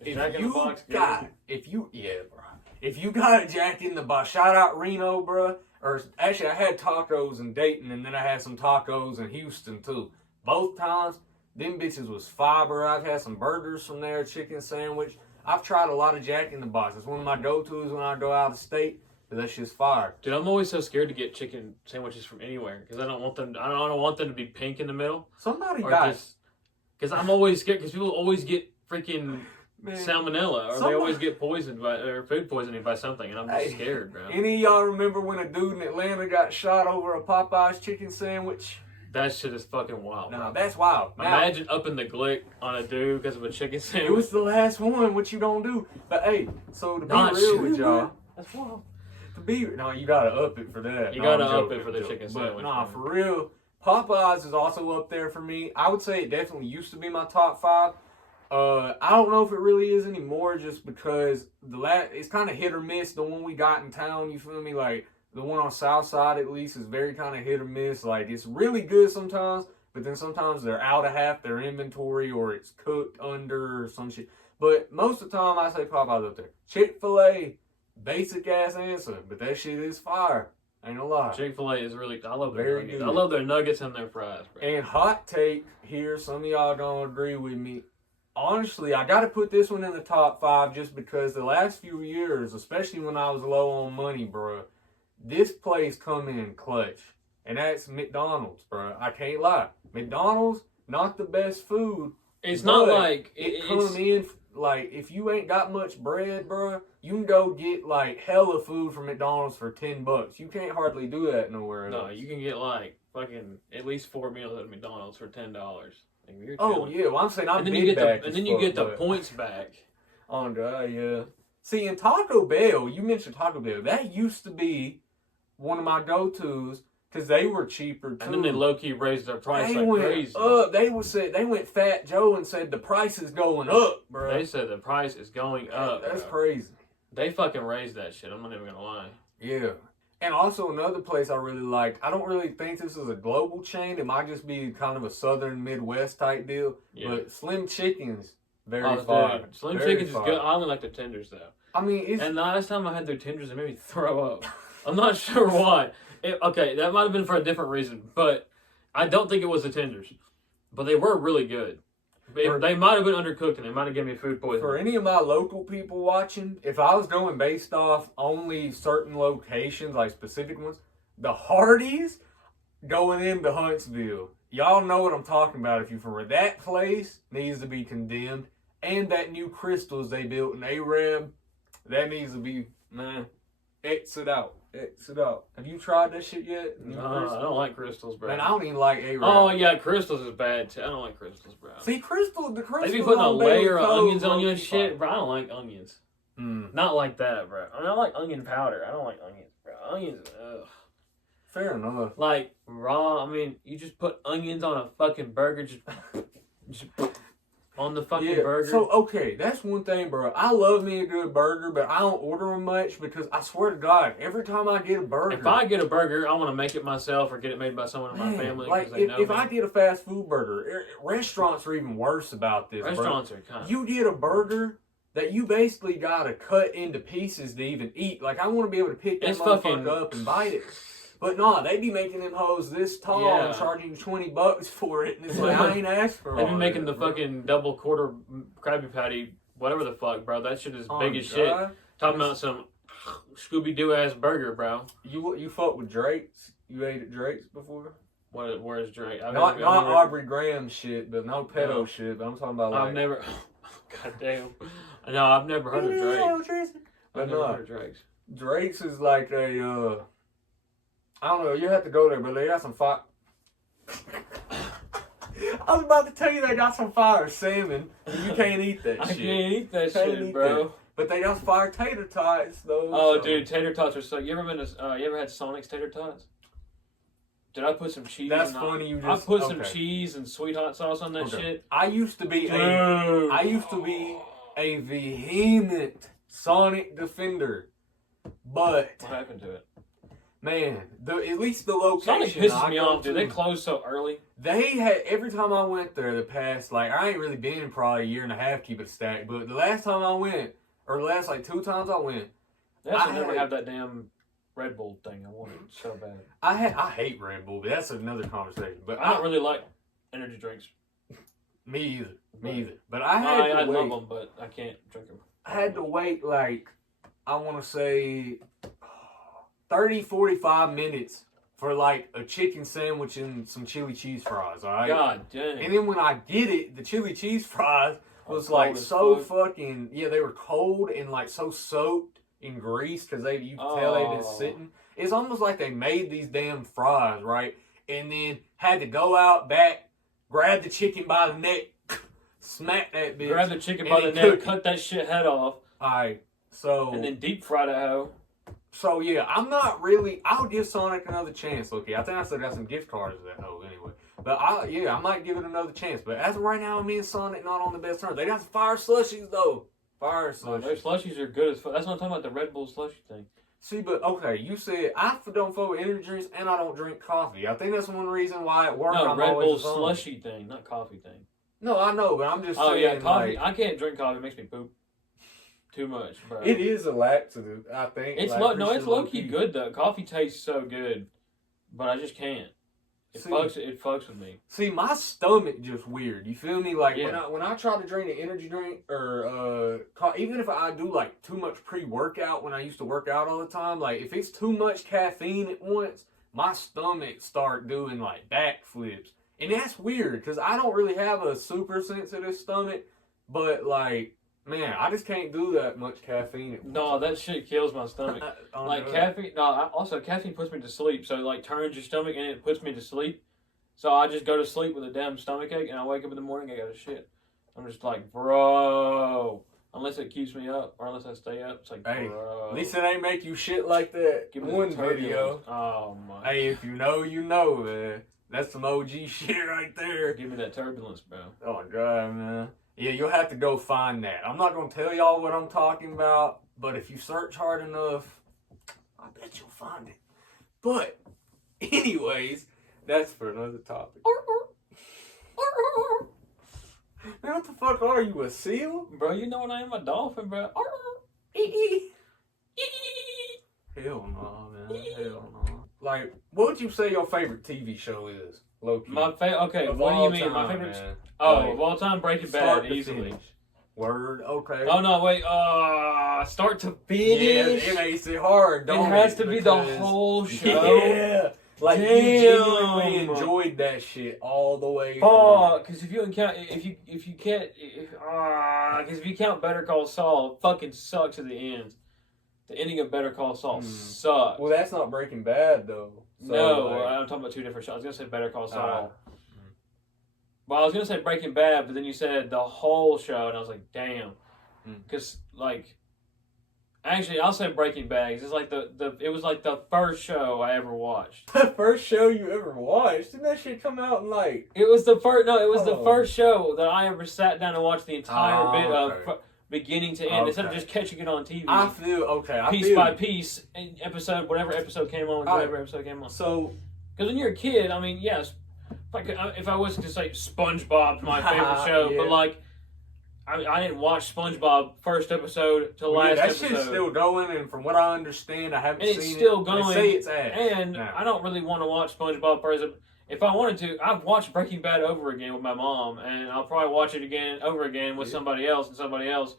Is Jack in the Box good? If you got a Jack in the Box, shout out Reno, bro. Or actually, I had tacos in Dayton, and then I had some tacos in Houston too. Both times, them bitches was fiber. I've had some burgers from there, chicken sandwich. I've tried a lot of Jack in the Box. It's one of my go-tos when I go out of state. That shit's fire. Dude, I'm always so scared to get chicken sandwiches from anywhere because I don't want them to be pink in the middle. Somebody got. Because I'm always scared because people always get freaking salmonella or they always get poisoned or food poisoning by something, and I'm just scared, bro. Any of y'all remember when a dude in Atlanta got shot over a Popeye's chicken sandwich? That shit is fucking wild. Nah, that's wild. Imagine upping the glick on a dude because of a chicken sandwich. It was the last one, what you don't do. But hey, so to be real with y'all, that's wild. No, you gotta up it for that. You gotta up it for the chicken sandwich. Nah, for real. Popeyes is also up there for me. I would say it definitely used to be my top 5. I don't know if it really is anymore, just because it's kind of hit or miss. The one we got in town, you feel me? Like the one on South Side, at least, is very kind of hit or miss. Like it's really good sometimes, but then sometimes they're out of half their inventory or it's cooked under or some shit. But most of the time, I say Popeyes up there. Chick-fil-A. Basic ass answer, but that shit is fire. Ain't no lie. Chick-fil-A is really. I love their nuggets. I love their nuggets and their fries, bro. And hot take here, some of y'all don't agree with me. Honestly, I got to put this one in the top 5 just because the last few years, especially when I was low on money, bro, this place come in clutch, and that's McDonald's, bro. I can't lie. McDonald's not the best food. It's not like it come in. Like, if you ain't got much bread, bro, you can go get, like, hella food from McDonald's for $10. You can't hardly do that nowhere else. No, you can get, like, fucking at least 4 meals at McDonald's for $10. Oh, yeah. Well, I'm saying I'm big and then you get the points back. Oh, God, yeah. See, in Taco Bell, you mentioned Taco Bell. That used to be one of my go-tos. Because they were cheaper, too. And then they low-key raised their price crazy. They went Fat Joe and said the price is going up, bro. They said the price is going up. That's bro. crazy. They fucking raised that shit. I'm not even going to lie. Yeah. And also another place I really liked. I don't really think this is a global chain. It might just be kind of a Southern Midwest type deal. Yeah. But Slim Chickens, very Oh, fire. dude. Slim Very Chickens fire. is good. I only like the tenders though. I mean, it's And the last time I had their tenders, it made me throw up. I'm not sure why. Okay, that might have been for a different reason, but I don't think it was the tenders. But they were really good. They might have been undercooked and they might have given me food poisoning. for any of my local people watching. If I was going based off only certain locations, like specific ones, the Hardee's going into Huntsville. Y'all know what I'm talking about. If you're from that place, needs to be condemned. And that new Crystals they built in Arab, that needs to be, man, exit out. Exit out. Have you tried that shit yet? New I don't like crystals, bro. Man, I don't even like Arab. Oh yeah, crystals is bad too. I don't like crystals, bro. See, the Crystals They be putting a on layer Bailey of Cove, onions on you and low-key shit, fire. bro. I don't like onions. Mm, Not like that, bro. I mean, I like onion powder. I don't like onions, bro. Onions, ugh. fair enough. Like raw. I mean, you just put onions on a fucking burger, just on the fucking burger. So okay, that's one thing, bro. I love me a good burger, but I don't order them much because I swear to God, every time I get a burger, If I get a burger, I want to make it myself or get it made by someone in my man, family. like 'Cause they know if me. I get a fast food burger, restaurants are even worse about this. Restaurants are bro. kind of. You get a burger that you basically gotta cut into pieces to even eat. Like I want to be able to pick that It's motherfucker fucking- up and bite it. But nah, they be making them hoes this tall and Yeah. charging you $20 for it, and it's like I ain't asked for. They've all been making that, the bro. fucking double quarter Krabby Patty, whatever the fuck, bro. That shit is Oh, big as shit. God. Talking about some Scooby Doo ass burger, bro. You fuck with Drake's? You ate at Drake's before? Where's Drake? Not Aubrey Graham shit, but no pedo No. shit. But I'm talking about like. I've never. God damn. No, I've never heard of Drake. But I've never no, heard of Drake's. Drake's is like a. I don't know. You have to go there, but they got some fire. I was about to tell you they got some fire salmon. And you can't eat that I shit. can't eat that Can't shit, eat bro. that. But they got fire tater tots though. Oh, so- dude, tater tots are so. You ever been to? You ever had Sonic's tater tots? Did I put some cheese? That's and funny. You I just. put some okay. cheese and sweet hot sauce on that Okay. shit. I used to be Dude. I used to be a vehement Sonic defender, but What happened to it? man, at least the location Sonic pisses I me go off, dude. to, They close so early. They had every time I went there the past like I ain't really been in probably a year and a half, keep it stacked. But the last time I went, or the last like 2 times I went, They also I never had- have that damn Red Bull thing. I want it so bad. I hate Red Bull, but that's another conversation. But I don't really like energy drinks. me either, But- me either. But I had I to love wait. them, but I can't drink them. I had to wait like I want to say 30, 45 minutes for like a chicken sandwich and some chili cheese fries. All right. God dang. And then when I get it, the chili cheese fries was Cold like as so fuck. fucking they were cold and like so soaked in grease because you could tell they'd been Oh. sitting. It's almost like they made these damn fries right, and then had to go out back, grab the chicken by the neck, smack that bitch. Grab the chicken and by the then neck, cook it. cut that shit head off, Alright, so and then deep fry that hoe. So yeah, I'm not really. I'll give Sonic another chance. Okay, I think I still got some gift cards of that hoe anyway. But I might give it another chance. But as of right now, me and Sonic not on the best terms. They got some fire slushies though. Fire No, their slushies. slushies are good as fuck. That's what I'm talking about, the Red Bull slushy thing. See, but okay, you said I don't fuck with energy drinks and I don't drink coffee. I think that's one reason why at work No, I'm Red Bull always on. slushy thing, not coffee thing. No, I know, but I'm just Oh saying. yeah, coffee. Like, I can't drink coffee. It makes me poop. Too much, bro. it is a laxative, I think. It's like, it's low key good though. Coffee tastes so good, but I just can't. It See- fucks with me. See, my stomach just weird. You feel me? Like Yeah. when I try to drink an energy drink or even if I do like too much pre-workout when I used to work out all the time, like if it's too much caffeine at once, my stomach start doing like backflips, and that's weird because I don't really have a super sensitive stomach, but like man, I just can't do that much caffeine at once. No, that shit kills my stomach. Oh, Like no. caffeine. No, also caffeine puts me to sleep. So it like turns your stomach and it puts me to sleep. So I just go to sleep with a damn stomach ache, and I wake up in the morning, I got a shit. I'm just like, bro. Unless it keeps me up, or unless I stay up, it's like, Hey, bro. At least it ain't make you shit like that. Give me One the video. turbulence. Oh my. Hey, if you know, you know, man. That's some OG shit right there. Give me that turbulence, bro. Oh, God, man. Yeah, you'll have to go find that. I'm not going to tell y'all what I'm talking about, but if you search hard enough, I bet you'll find it. But, anyways, that's for another topic. Man, what the fuck are you, a seal? Bro, you know what I am? A dolphin, bro. Hell no, man. Hell no. Like, what would you say your favorite TV show is, low-key? My favorite. Okay, Of what do you all mean? My time, favorite. man. Oh, Like, of all time, Breaking start Bad, to easily. finish. Word, okay. Oh no, wait. Start to Yeah, finish. it makes it hard, It don't it? has to be the Because- whole show. Yeah. Like, you Damn. genuinely enjoyed that shit all the way through. Oh, because if you count, if you can't, because if you count Better Call Saul, it fucking sucks at the end. The ending of Better Call Saul sucks. Well, that's not Breaking Bad, though. So, No, like, I'm talking about two different shows. I was gonna say Better Call Saul. Well, I was gonna say Breaking Bad, but then you said the whole show, and I was like, damn, because like, actually, I'll say Breaking Bad. 'Cause it's like it was like the first show I ever watched. the first show you ever watched? Didn't that shit come out in like... It was the first. No, it was the Oh. first show that I ever sat down and watched the entire Oh, bit of okay. beginning to end, instead of Okay. just catching it on TV. I feel... Okay, I piece feel by you. piece, episode, whatever episode came on, Alright. whatever episode came on. So... Because when you're a kid, I mean, yes, if I was to say SpongeBob's my favorite show, Yeah. but like, I didn't watch SpongeBob first episode to Yeah, last that episode. shit's still going, and from what I understand, I haven't And seen it's still it. going, They say it's ass. And now. I don't really want to watch SpongeBob first. If I wanted to, I've watched Breaking Bad over again with my mom, and I'll probably watch it over again with somebody else and somebody else.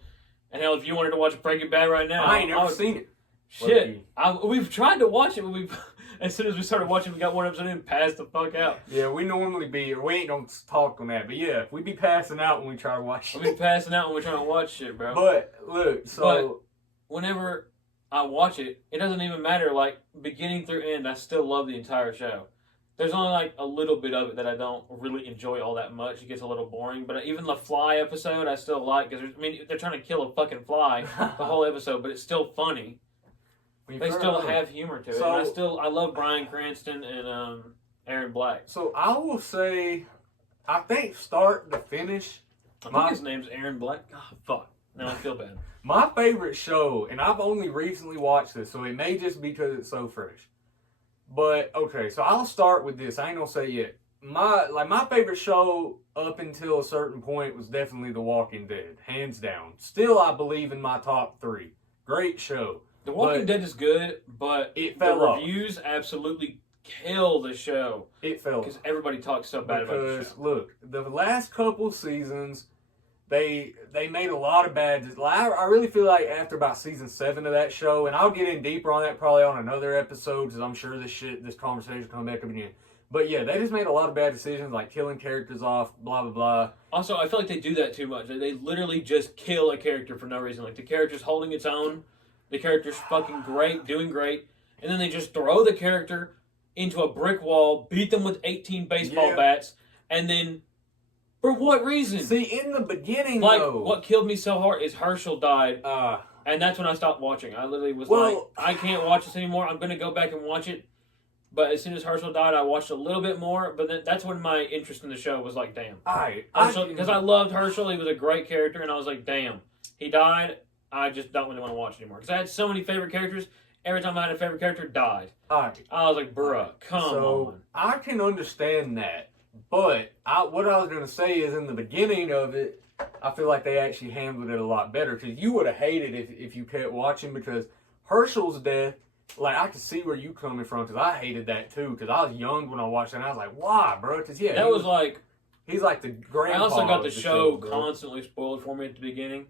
And hell, if you wanted to watch Breaking Bad right now, I ain't I never would- seen it. Shit, we've tried to watch it, but as soon as we started watching, we got one episode in and passed the fuck out. Yeah, we normally be... We ain't gonna talk on that, but yeah, we be passing out when we try to watch We've it. been passing out when we're trying to watch shit, bro. But, look, so... Whenever I watch it, it doesn't even matter. Like, beginning through end, I still love the entire show. There's only like a little bit of it that I don't really enjoy all that much. It gets a little boring. But even the fly episode, I still like, because they're trying to kill a fucking fly the whole episode, but it's still funny. They still have humor to it. So- And I love Bryan Cranston and Aaron Black. So I will say, I think start to finish, I think his name's Aaron Black. Oh, fuck. Now I feel bad. my favorite show, and I've only recently watched this, so it may just be because it's so fresh. But okay, so I'll start with this. I ain't gonna say yet. My favorite show up until a certain point was definitely The Walking Dead, hands down. Still, I believe in my top 3. Great show. The Walking Dead is good, but It the fell off. reviews absolutely kill the show. It fell Because everybody talks so bad about the because show. look, the last couple seasons, they made a lot of bad. Like, I really feel like after about season 7 of that show, and I'll get in deeper on that probably on another episode, because I'm sure this conversation will come back up again. But yeah, they just made a lot of bad decisions, like killing characters off, blah blah blah. Also, I feel like they do that too much. They literally just kill a character for no reason. Like, the character's holding its own, the character's fucking great, doing great, and then they just throw the character into a brick wall, beat them with 18 baseball Yeah. bats, and then, for what reason? See, in the beginning, Like, though, what killed me so hard is Herschel died, uh, and that's when I stopped watching. I literally was Well- like, I can't watch this anymore. I'm going to go back and watch it. But as soon as Herschel died, I watched a little bit more. But that's when my interest in the show was like, damn. Because I loved Herschel. He was a great character. And I was like, damn. He died. I just don't really want to watch it anymore. Because I had so many favorite characters. Every time I had a favorite character, died. I was like, bruh, come on. I can understand that, but what I was going to say is in the beginning of it, I feel like they actually handled it a lot better, because you would have hated if you kept watching, because Herschel's death, like, I could see where you coming from, because I hated that too, because I was young when I watched it, and I was like, why, bro? Because yeah, That was like, he's like the grandpa. I also got of the show bro. constantly spoiled for me at the beginning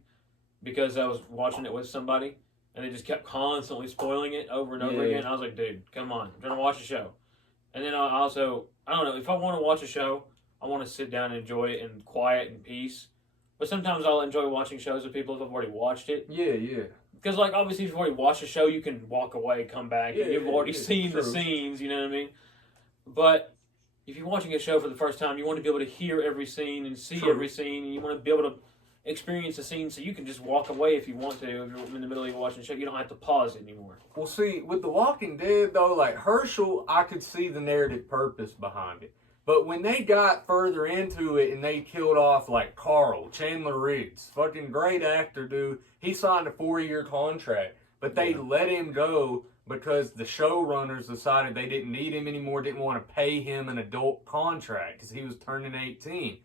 because I was watching it with somebody and they just kept constantly spoiling it over and over Yeah. again. I was like, dude, come on, I'm trying to watch a show. And then I don't know, if I want to watch a show, I want to sit down and enjoy it in quiet and peace. But sometimes I'll enjoy watching shows with people who've already watched it. Yeah, yeah. Because, like, obviously, if you've already watched a show, you can walk away, come back, and you've already seen the true. scenes, you know what I mean? But if you're watching a show for the first time, you want to be able to hear every scene and see True. every scene, and you want to be able to experience the scene so you can just walk away if you want to. If you're in the middle of watching a show, you don't have to pause it anymore. Well, see, with The Walking Dead, though, like, Herschel, I could see the narrative purpose behind it. But when they got further into it and they killed off, like, Carl, Chandler Riggs, fucking great actor, dude. He signed a 4-year contract. but they let him go because the showrunners decided they didn't need him anymore, didn't want to pay him an adult contract because he was turning 18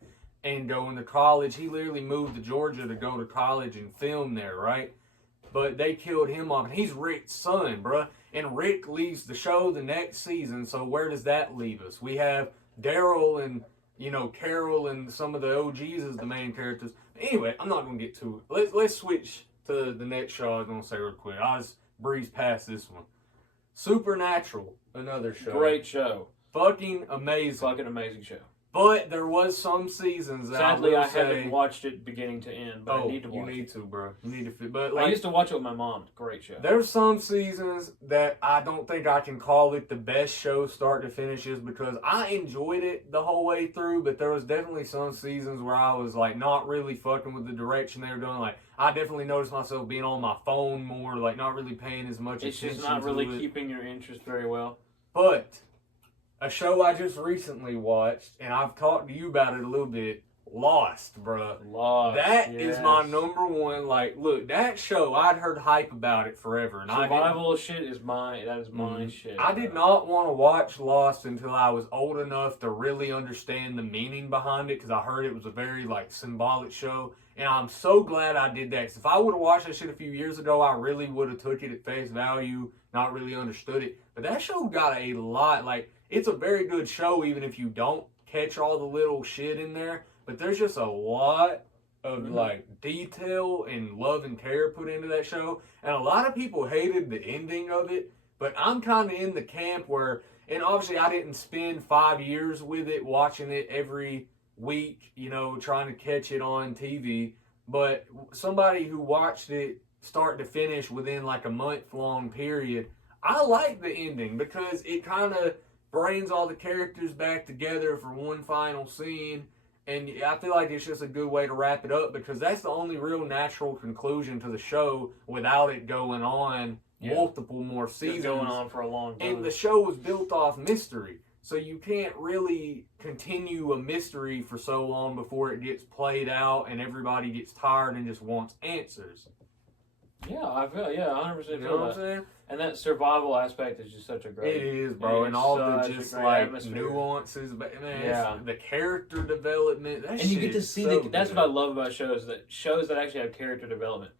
and going to college. He literally moved to Georgia to go to college and film there, right? But they killed him off. And he's Rick's son, bruh. And Rick leaves the show the next season, so where does that leave us? We have Daryl and, Carol and some of the OGs as the main characters. Anyway, I'm not going to get to it. Let's switch to the next show I was going to say real quick. I'll just breeze past this one. Supernatural, another show. Great show. Fucking amazing. Fucking amazing show. But there was some seasons that sadly I say, haven't watched it beginning to end, but I need to watch it. You need to, bro. You need to. But I used to watch it with my mom. Great show. There's some seasons that I don't think I can call it the best show start to finish, just because I enjoyed it the whole way through, but there was definitely some seasons where I was like not really fucking with the direction they were going. Like I definitely noticed myself being on my phone more, like not really paying as much attention. It's just not really keeping your interest very well. But a show I just recently watched, and I've talked to you about it a little bit, Lost, bruh. Lost. That is my number one. Like, look, that show, I'd heard hype about it forever. And survival shit is my shit. I did not want to watch Lost until I was old enough to really understand the meaning behind it, because I heard it was a very, like, symbolic show. And I'm so glad I did that, because if I would have watched that shit a few years ago, I really would have took it at face value, not really understood it. But that show got a lot, like, it's a very good show, even if you don't catch all the little shit in there. But there's just a lot of, like, detail and love and care put into that show. And a lot of people hated the ending of it. But I'm kind of in the camp where, and obviously I didn't spend 5 years with it, watching it every week, trying to catch it on TV. But somebody who watched it start to finish within, like, a month-long period, I like the ending because it kind of brings all the characters back together for one final scene, and I feel like it's just a good way to wrap it up, because that's the only real natural conclusion to the show without it going on multiple more seasons. It's going on for a long time. And the show was built off mystery, so you can't really continue a mystery for so long before it gets played out and everybody gets tired and just wants answers. Yeah, I feel 100% You know what I'm saying? And that survival aspect is just such a great. It is, bro, and all the just like atmosphere. Nuances, but man, the character development. And you get to see that's what I love about shows that actually have character development.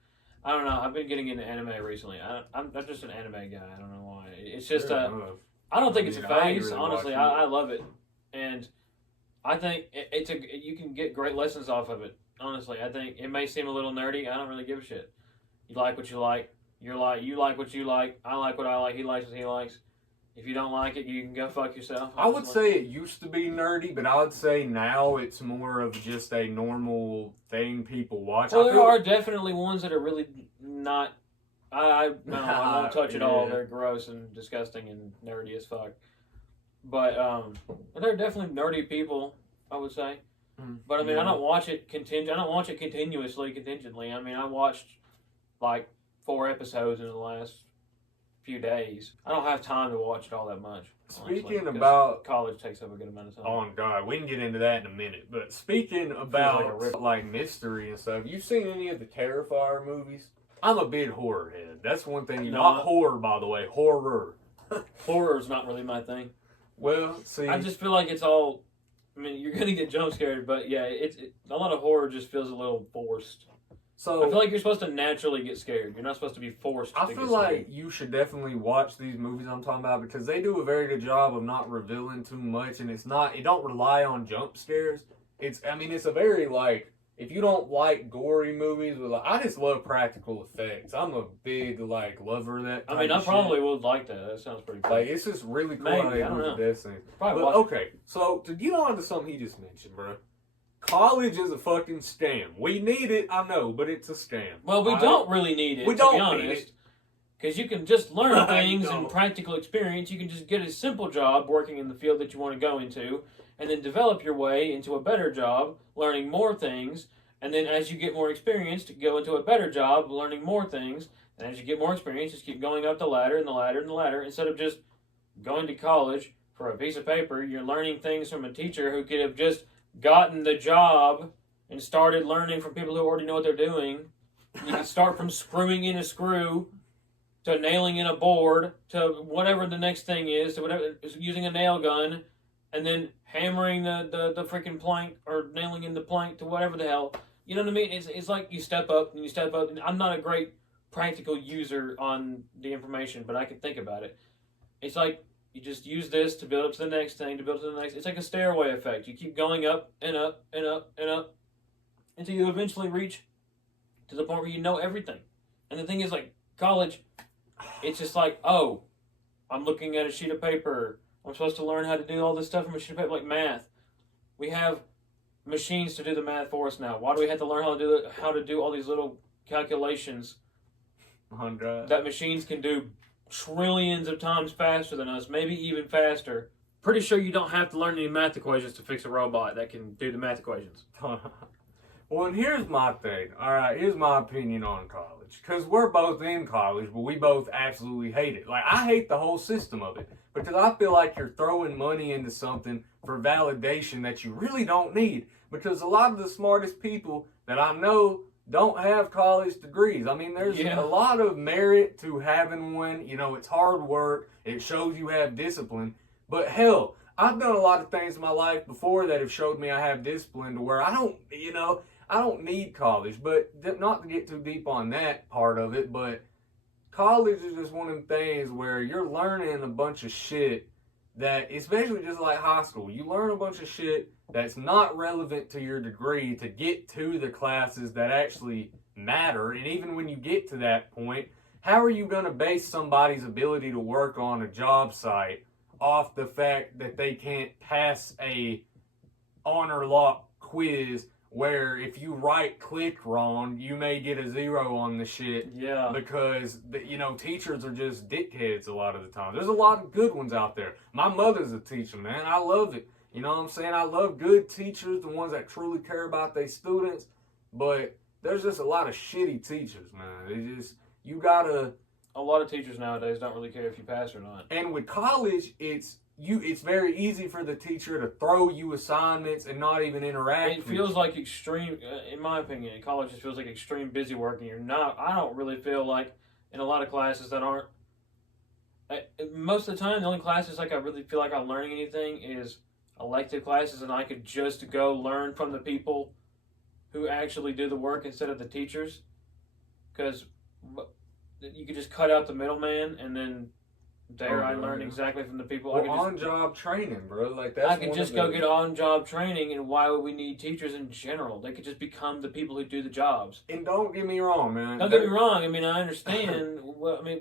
I don't know. I've been getting into anime recently. I'm just an anime guy. I don't know why. It's just I don't think it's a phase. Really honestly, I love it, and I think you can get great lessons off of it. Honestly, I think it may seem a little nerdy. I don't really give a shit. You like what you like. You like what you like. I like what I like. He likes what he likes. If you don't like it, you can go fuck yourself. I would say it used to be nerdy, but I would say now it's more of just a normal thing people watch. Well, there are definitely ones that are really not. I won't touch it all. They're gross and disgusting and nerdy as fuck. But there are definitely nerdy people, I would say. But I mean, I don't watch it contingently. I mean, I watched like 4 episodes in the last few days. I don't have time to watch it all that much. Speaking about college takes up a good amount of time. Oh God, we can get into that in a minute. But speaking about like mystery and stuff, you seen any of the Terrifier movies? I'm a big horror head. That's one thing. Not horror, by the way. Horror. Horror's not really my thing. Well, see, I just feel like it's all. I mean, you're gonna get jump scared, but yeah, a lot of horror just feels a little forced. So I feel like you're supposed to naturally get scared. You're not supposed to be forced to get scared. I feel like you should definitely watch these movies I'm talking about, because they do a very good job of not revealing too much, and it don't rely on jump scares. It's a very, like, if you don't like gory movies, I just love practical effects. I'm a big, like, lover of that type I probably would like that. That sounds pretty cool. Like, it's just really cool how they do the death scenes. Okay, so to get on to something he just mentioned, bro. College is a fucking scam. We need it, I know, but it's a scam. Well, we don't really need it, to be honest. Because you can just learn things and practical experience. You can just get a simple job working in the field that you want to go into, and then develop your way into a better job, learning more things. And then as you get more experience, go into a better job, learning more things. And as you get more experience, just keep going up the ladder and the ladder and the ladder. Instead of just going to college for a piece of paper, you're learning things from a teacher who could have just gotten the job and started learning from people who already know what they're doing. You can start from screwing in a screw to nailing in a board, to whatever the next thing is, to whatever, using a nail gun, and then hammering the freaking plank or nailing in the plank to whatever the hell. You know what I mean? It's like you step up and you step up. And I'm not a great practical user on the information, but I can think about it. It's like you just use this to build up to the next thing, to build up to the next. It's like a stairway effect. You keep going up and up and up and up until you eventually reach to the point where you know everything. And the thing is, like, college, it's just like, oh, I'm looking at a sheet of paper. I'm supposed to learn how to do all this stuff from a sheet of paper, like math. We have machines to do the math for us now. Why do we have to learn how to do all these little calculations 100. that machines can do trillions of times faster than us, maybe even faster? Pretty sure you don't have to learn any math equations to fix a robot that can do the math equations. Well, and here's my thing. All right, here's my opinion on college. Because we're both in college, but we both absolutely hate it. Like, I hate the whole system of it. Because I feel like you're throwing money into something for validation that you really don't need. Because a lot of the smartest people that I know don't have college degrees. I mean, there's a lot of merit to having one. You know, it's hard work. It shows you have discipline. But hell, I've done a lot of things in my life before that have showed me I have discipline to where I don't need college. But not to get too deep on that part of it, but college is just one of them things where you're learning a bunch of shit that, especially just like high school, you learn a bunch of shit that's not relevant to your degree to get to the classes that actually matter. And even when you get to that point, how are you going to base somebody's ability to work on a job site off the fact that they can't pass a honor lock quiz where if you right click wrong, you may get a 0 on the shit? Yeah. Because, teachers are just dickheads a lot of the time. There's a lot of good ones out there. My mother's a teacher, man. I love it. You know what I'm saying? I love good teachers, the ones that truly care about their students. But there's just a lot of shitty teachers, man. You gotta... A lot of teachers nowadays don't really care if you pass or not. And with college, it's very easy for the teacher to throw you assignments and not even interact. It feels like extreme, in my opinion, in college it feels like extreme busy work, and I don't really feel like in a lot of classes that aren't, most of the time the only classes like I really feel like I'm learning anything is elective classes, and I could just go learn from the people who actually do the work instead of the teachers, because you could just cut out the middleman and then I learned exactly from the people. Well, on-job training, bro. Like that's. I could just go get on-job training, and why would we need teachers in general? They could just become the people who do the jobs. And don't get me wrong, man. Don't get me wrong. I mean, I understand.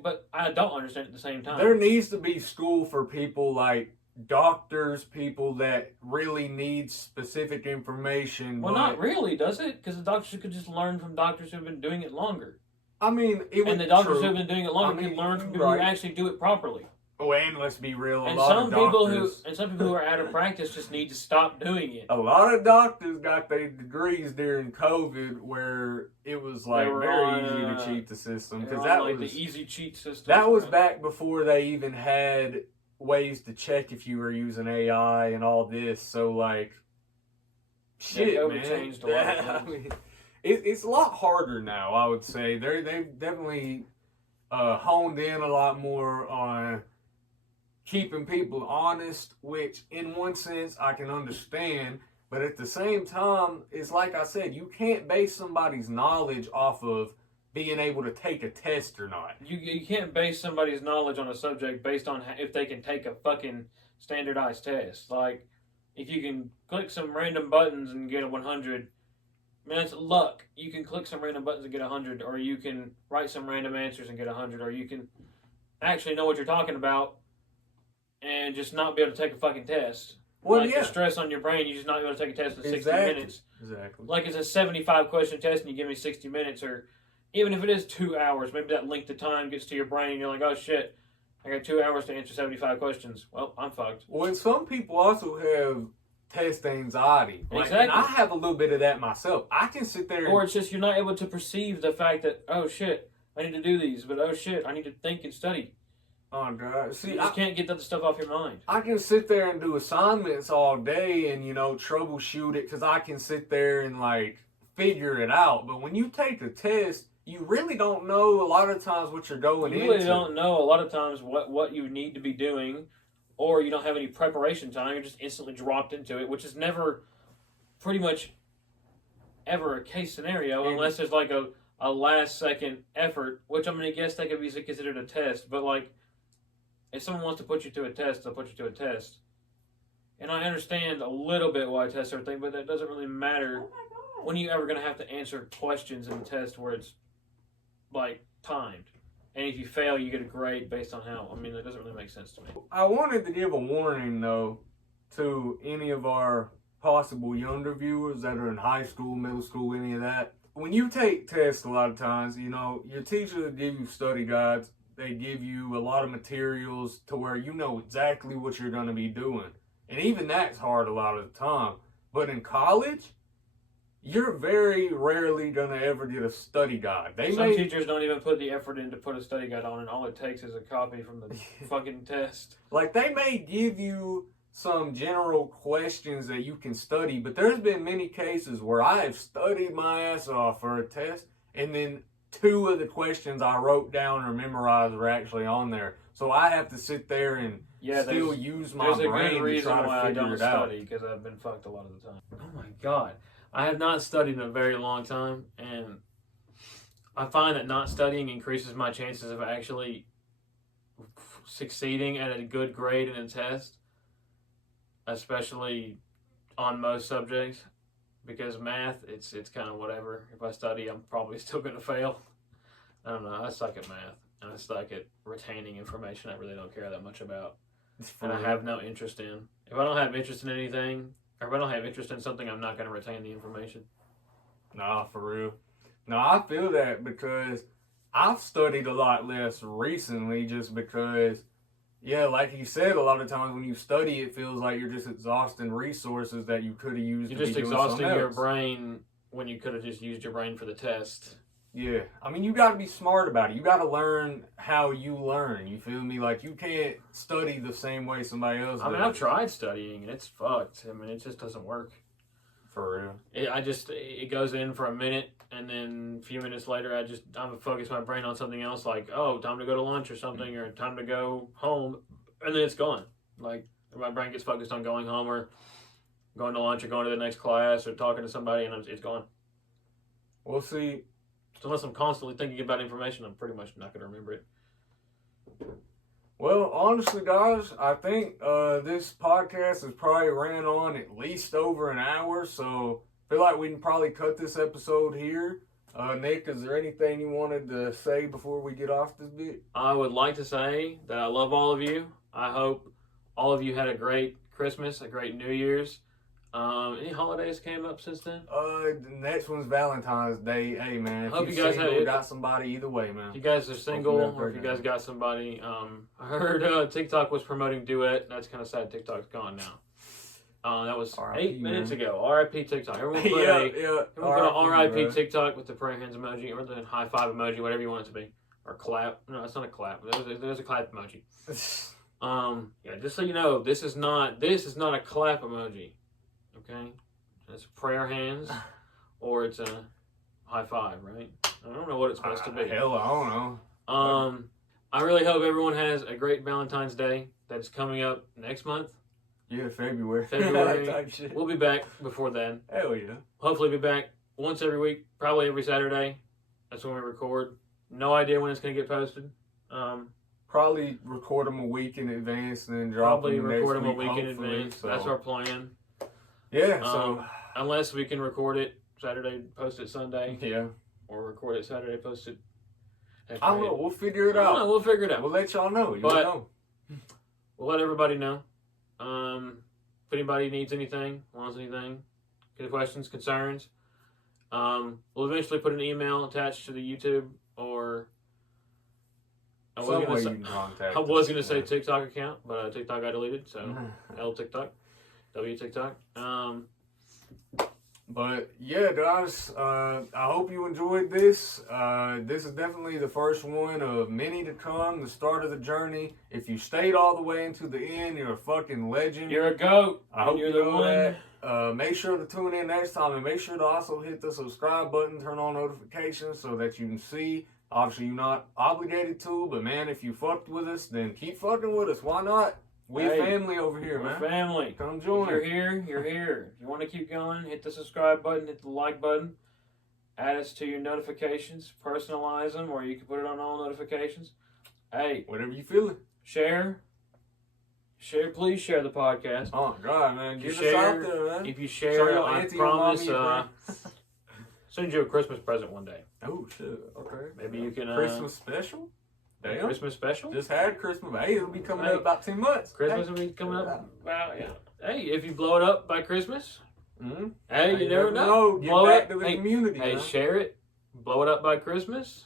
But I don't understand at the same time. There needs to be school for people like doctors, people that really need specific information. Well, not really, does it? Because the doctors could just learn from doctors who've been doing it longer. I mean, and the doctors who've been doing it longer can learn from people who actually do it properly. Oh, and let's be real. Some people who are out of practice just need to stop doing it. A lot of doctors got their degrees during COVID, where it was like very easy to cheat the system, because that was the easy cheat system. That was back before they even had ways to check if you were using AI and all this. So like, shit, man. Changed a lot. I mean, it's a lot harder now, I would say. They've definitely honed in a lot more on keeping people honest, which in one sense I can understand. But at the same time, it's like I said, you can't base somebody's knowledge off of being able to take a test or not. You can't base somebody's knowledge on a subject based on if they can take a fucking standardized test. Like, if you can click some random buttons and get a 100... Man, it's luck. You can click some random buttons and get 100, or you can write some random answers and get 100, or you can actually know what you're talking about and just not be able to take a fucking test. Well, like the stress on your brain, you just not be able to take a test in 60 minutes. Exactly. Like it's a 75 question test and you give me 60 minutes, or even if it is 2 hours, maybe that length of time gets to your brain and you're like, oh shit, I got 2 hours to answer 75 questions. Well, I'm fucked. Well, and some people also have test anxiety. Exactly. And I have a little bit of that myself. I can sit there or it's just you're not able to perceive the fact that, oh shit, I need to do these, but oh shit, I need to think and study. Oh God. See, you just can't get that stuff off your mind. I can sit there and do assignments all day and, troubleshoot it, because I can sit there and like figure it out. But when you take a test, you really don't know a lot of times what you're going You really into. don't know a lot of times what you need to be doing, or you don't have any preparation time. You're just instantly dropped into it, which is never pretty much ever a case scenario unless there's like a last second effort, which I guess that could be considered a test. But like, if someone wants to put you to a test, they'll put you to a test. And I understand a little bit why tests are a thing, but that doesn't really matter when you ever going to have to answer questions in the test where it's like timed. And if you fail, you get a grade based on how. That doesn't really make sense to me. I wanted to give a warning, though, to any of our possible younger viewers that are in high school, middle school, any of that. When you take tests, a lot of times, your teachers will give you study guides. They give you a lot of materials to where you know exactly what you're going to be doing. And even that's hard a lot of the time. But in college, you're very rarely going to ever get a study guide. Some teachers don't even put the effort in to put a study guide on, and all it takes is a copy from the fucking test. Like, they may give you some general questions that you can study, but there's been many cases where I have studied my ass off for a test, and then 2 of the questions I wrote down or memorized were actually on there. So I have to sit there and still use my brain to try to figure it out. There's a good reason why I don't study, because I've been fucked a lot of the time. Oh my god. I have not studied in a very long time, and I find that not studying increases my chances of actually succeeding at a good grade in a test, especially on most subjects, because math, it's kind of whatever. If I study, I'm probably still going to fail. I don't know. I suck at math, and I suck at retaining information I really don't care that much about, and I have no interest in. If I don't have interest in anything, or if I don't have interest in something, I'm not going to retain the information. Nah, for real. No, I feel that because I've studied a lot less recently just because, yeah, like you said, a lot of times when you study, it feels like you're just exhausting resources that you could have used to be doing something else. You're just exhausting your brain when you could have just used your brain for the test. Yeah. You got to be smart about it. You got to learn how you learn. You feel me? Like, you can't study the same way somebody else does. I've tried studying, and it's fucked. It just doesn't work. For real. It goes in for a minute, and then a few minutes later, I'm focus my brain on something else, like, oh, time to go to lunch or something, or time to go home, and then it's gone. Like, my brain gets focused on going home, or going to lunch, or going to the next class, or talking to somebody, and it's gone. We'll see. So unless I'm constantly thinking about information, I'm pretty much not going to remember it. Well, honestly, guys, I think this podcast has probably ran on at least over an hour, so I feel like we can probably cut this episode here. Nick, is there anything you wanted to say before we get off this bit? I would like to say that I love all of you. I hope all of you had a great Christmas, a great New Year's. Any holidays came up since then? The next one's Valentine's Day. Hey, man, if hope you guys got somebody either way, man. If you guys are single, or if you guys got somebody, I heard TikTok was promoting Duet. That's kind of sad. TikTok's gone now. That was 8 minutes ago. R.I.P. TikTok. Everyone put everyone put an R.I.P. TikTok with the prayer hands emoji, or the high five emoji, whatever you want it to be, or clap. No, it's not a clap. There's a clap emoji. Yeah, just so you know, this is not a clap emoji. Okay, it's prayer hands, or it's a high five, right? I don't know what it's supposed to be. Hell, I don't know. I really hope everyone has a great Valentine's Day that's coming up next month. Yeah, February. Type shit. We'll be back before then. Hell yeah. Hopefully be back once every week, probably every Saturday. That's when we record. No idea when it's going to get posted. Probably record them a week in advance and then drop them next week. Record them a week in advance. So. That's our plan. Yeah, so unless we can record it Saturday, post it Sunday. Yeah. Or record it Saturday, post it. I don't know. We'll figure it out. We'll figure it out. We'll let y'all know. We'll let everybody know. If anybody needs anything, wants anything, get questions, concerns, we'll eventually put an email attached to the YouTube, or I was going to say TikTok account, but TikTok got deleted, so L TikTok. W TikTok. But yeah, guys, I hope you enjoyed this. This is definitely the first one of many to come, the start of the journey. If you stayed all the way into the end, you're a fucking legend. You're a goat. I hope you're you the know one. that. Make sure to tune in next time, and make sure to also hit the subscribe button, turn on notifications so that you can see. Obviously, you're not obligated to, but man, if you fucked with us, then keep fucking with us. Why not? We family over here, We're man. family. Come join. If you're here, you're here. If you want to keep going, hit the subscribe button, hit the like button, add us to your notifications, personalize them, or you can put it on all notifications. Hey, Whatever you feeling. share, please share the podcast. Oh God, man, get us share, out there, man. If you Show share, your I auntie, your promise, mommy, send you a Christmas present one day. Oh shit. Okay. Maybe you can Christmas special. Damn. Christmas special. Just had Christmas. Hey, it'll be coming up about 2 months. Christmas will be coming up. Well, yeah. Hey, if you blow it up by Christmas, Mm-hmm. hey, you never know. Get Blow back it. to the Hey, community. hey, man. share it. Blow it up by Christmas.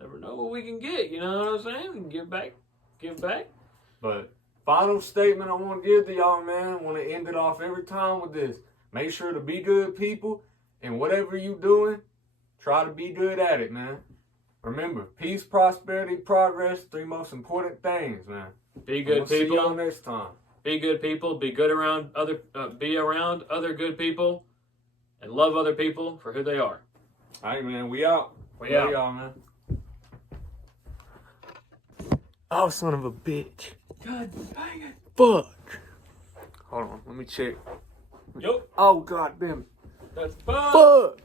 Never know what we can get. You know what I'm saying? We can give back. Give back. But final statement I want to give to y'all, man. I want to end it off every time with this. Make sure to be good people, and whatever you doing, try to be good at it, man. Remember, peace, prosperity, progress, 3 most important things, man. Be good We'll see y'all people. next time. Be good people. Be good around other. Be around other good people, and love other people for who they are. All right, man. We out. We out. y'all, man. Oh, son of a bitch. God dang it. Fuck. Hold on. Let me check. Yup. Oh, God damn it. That's fun. Fuck.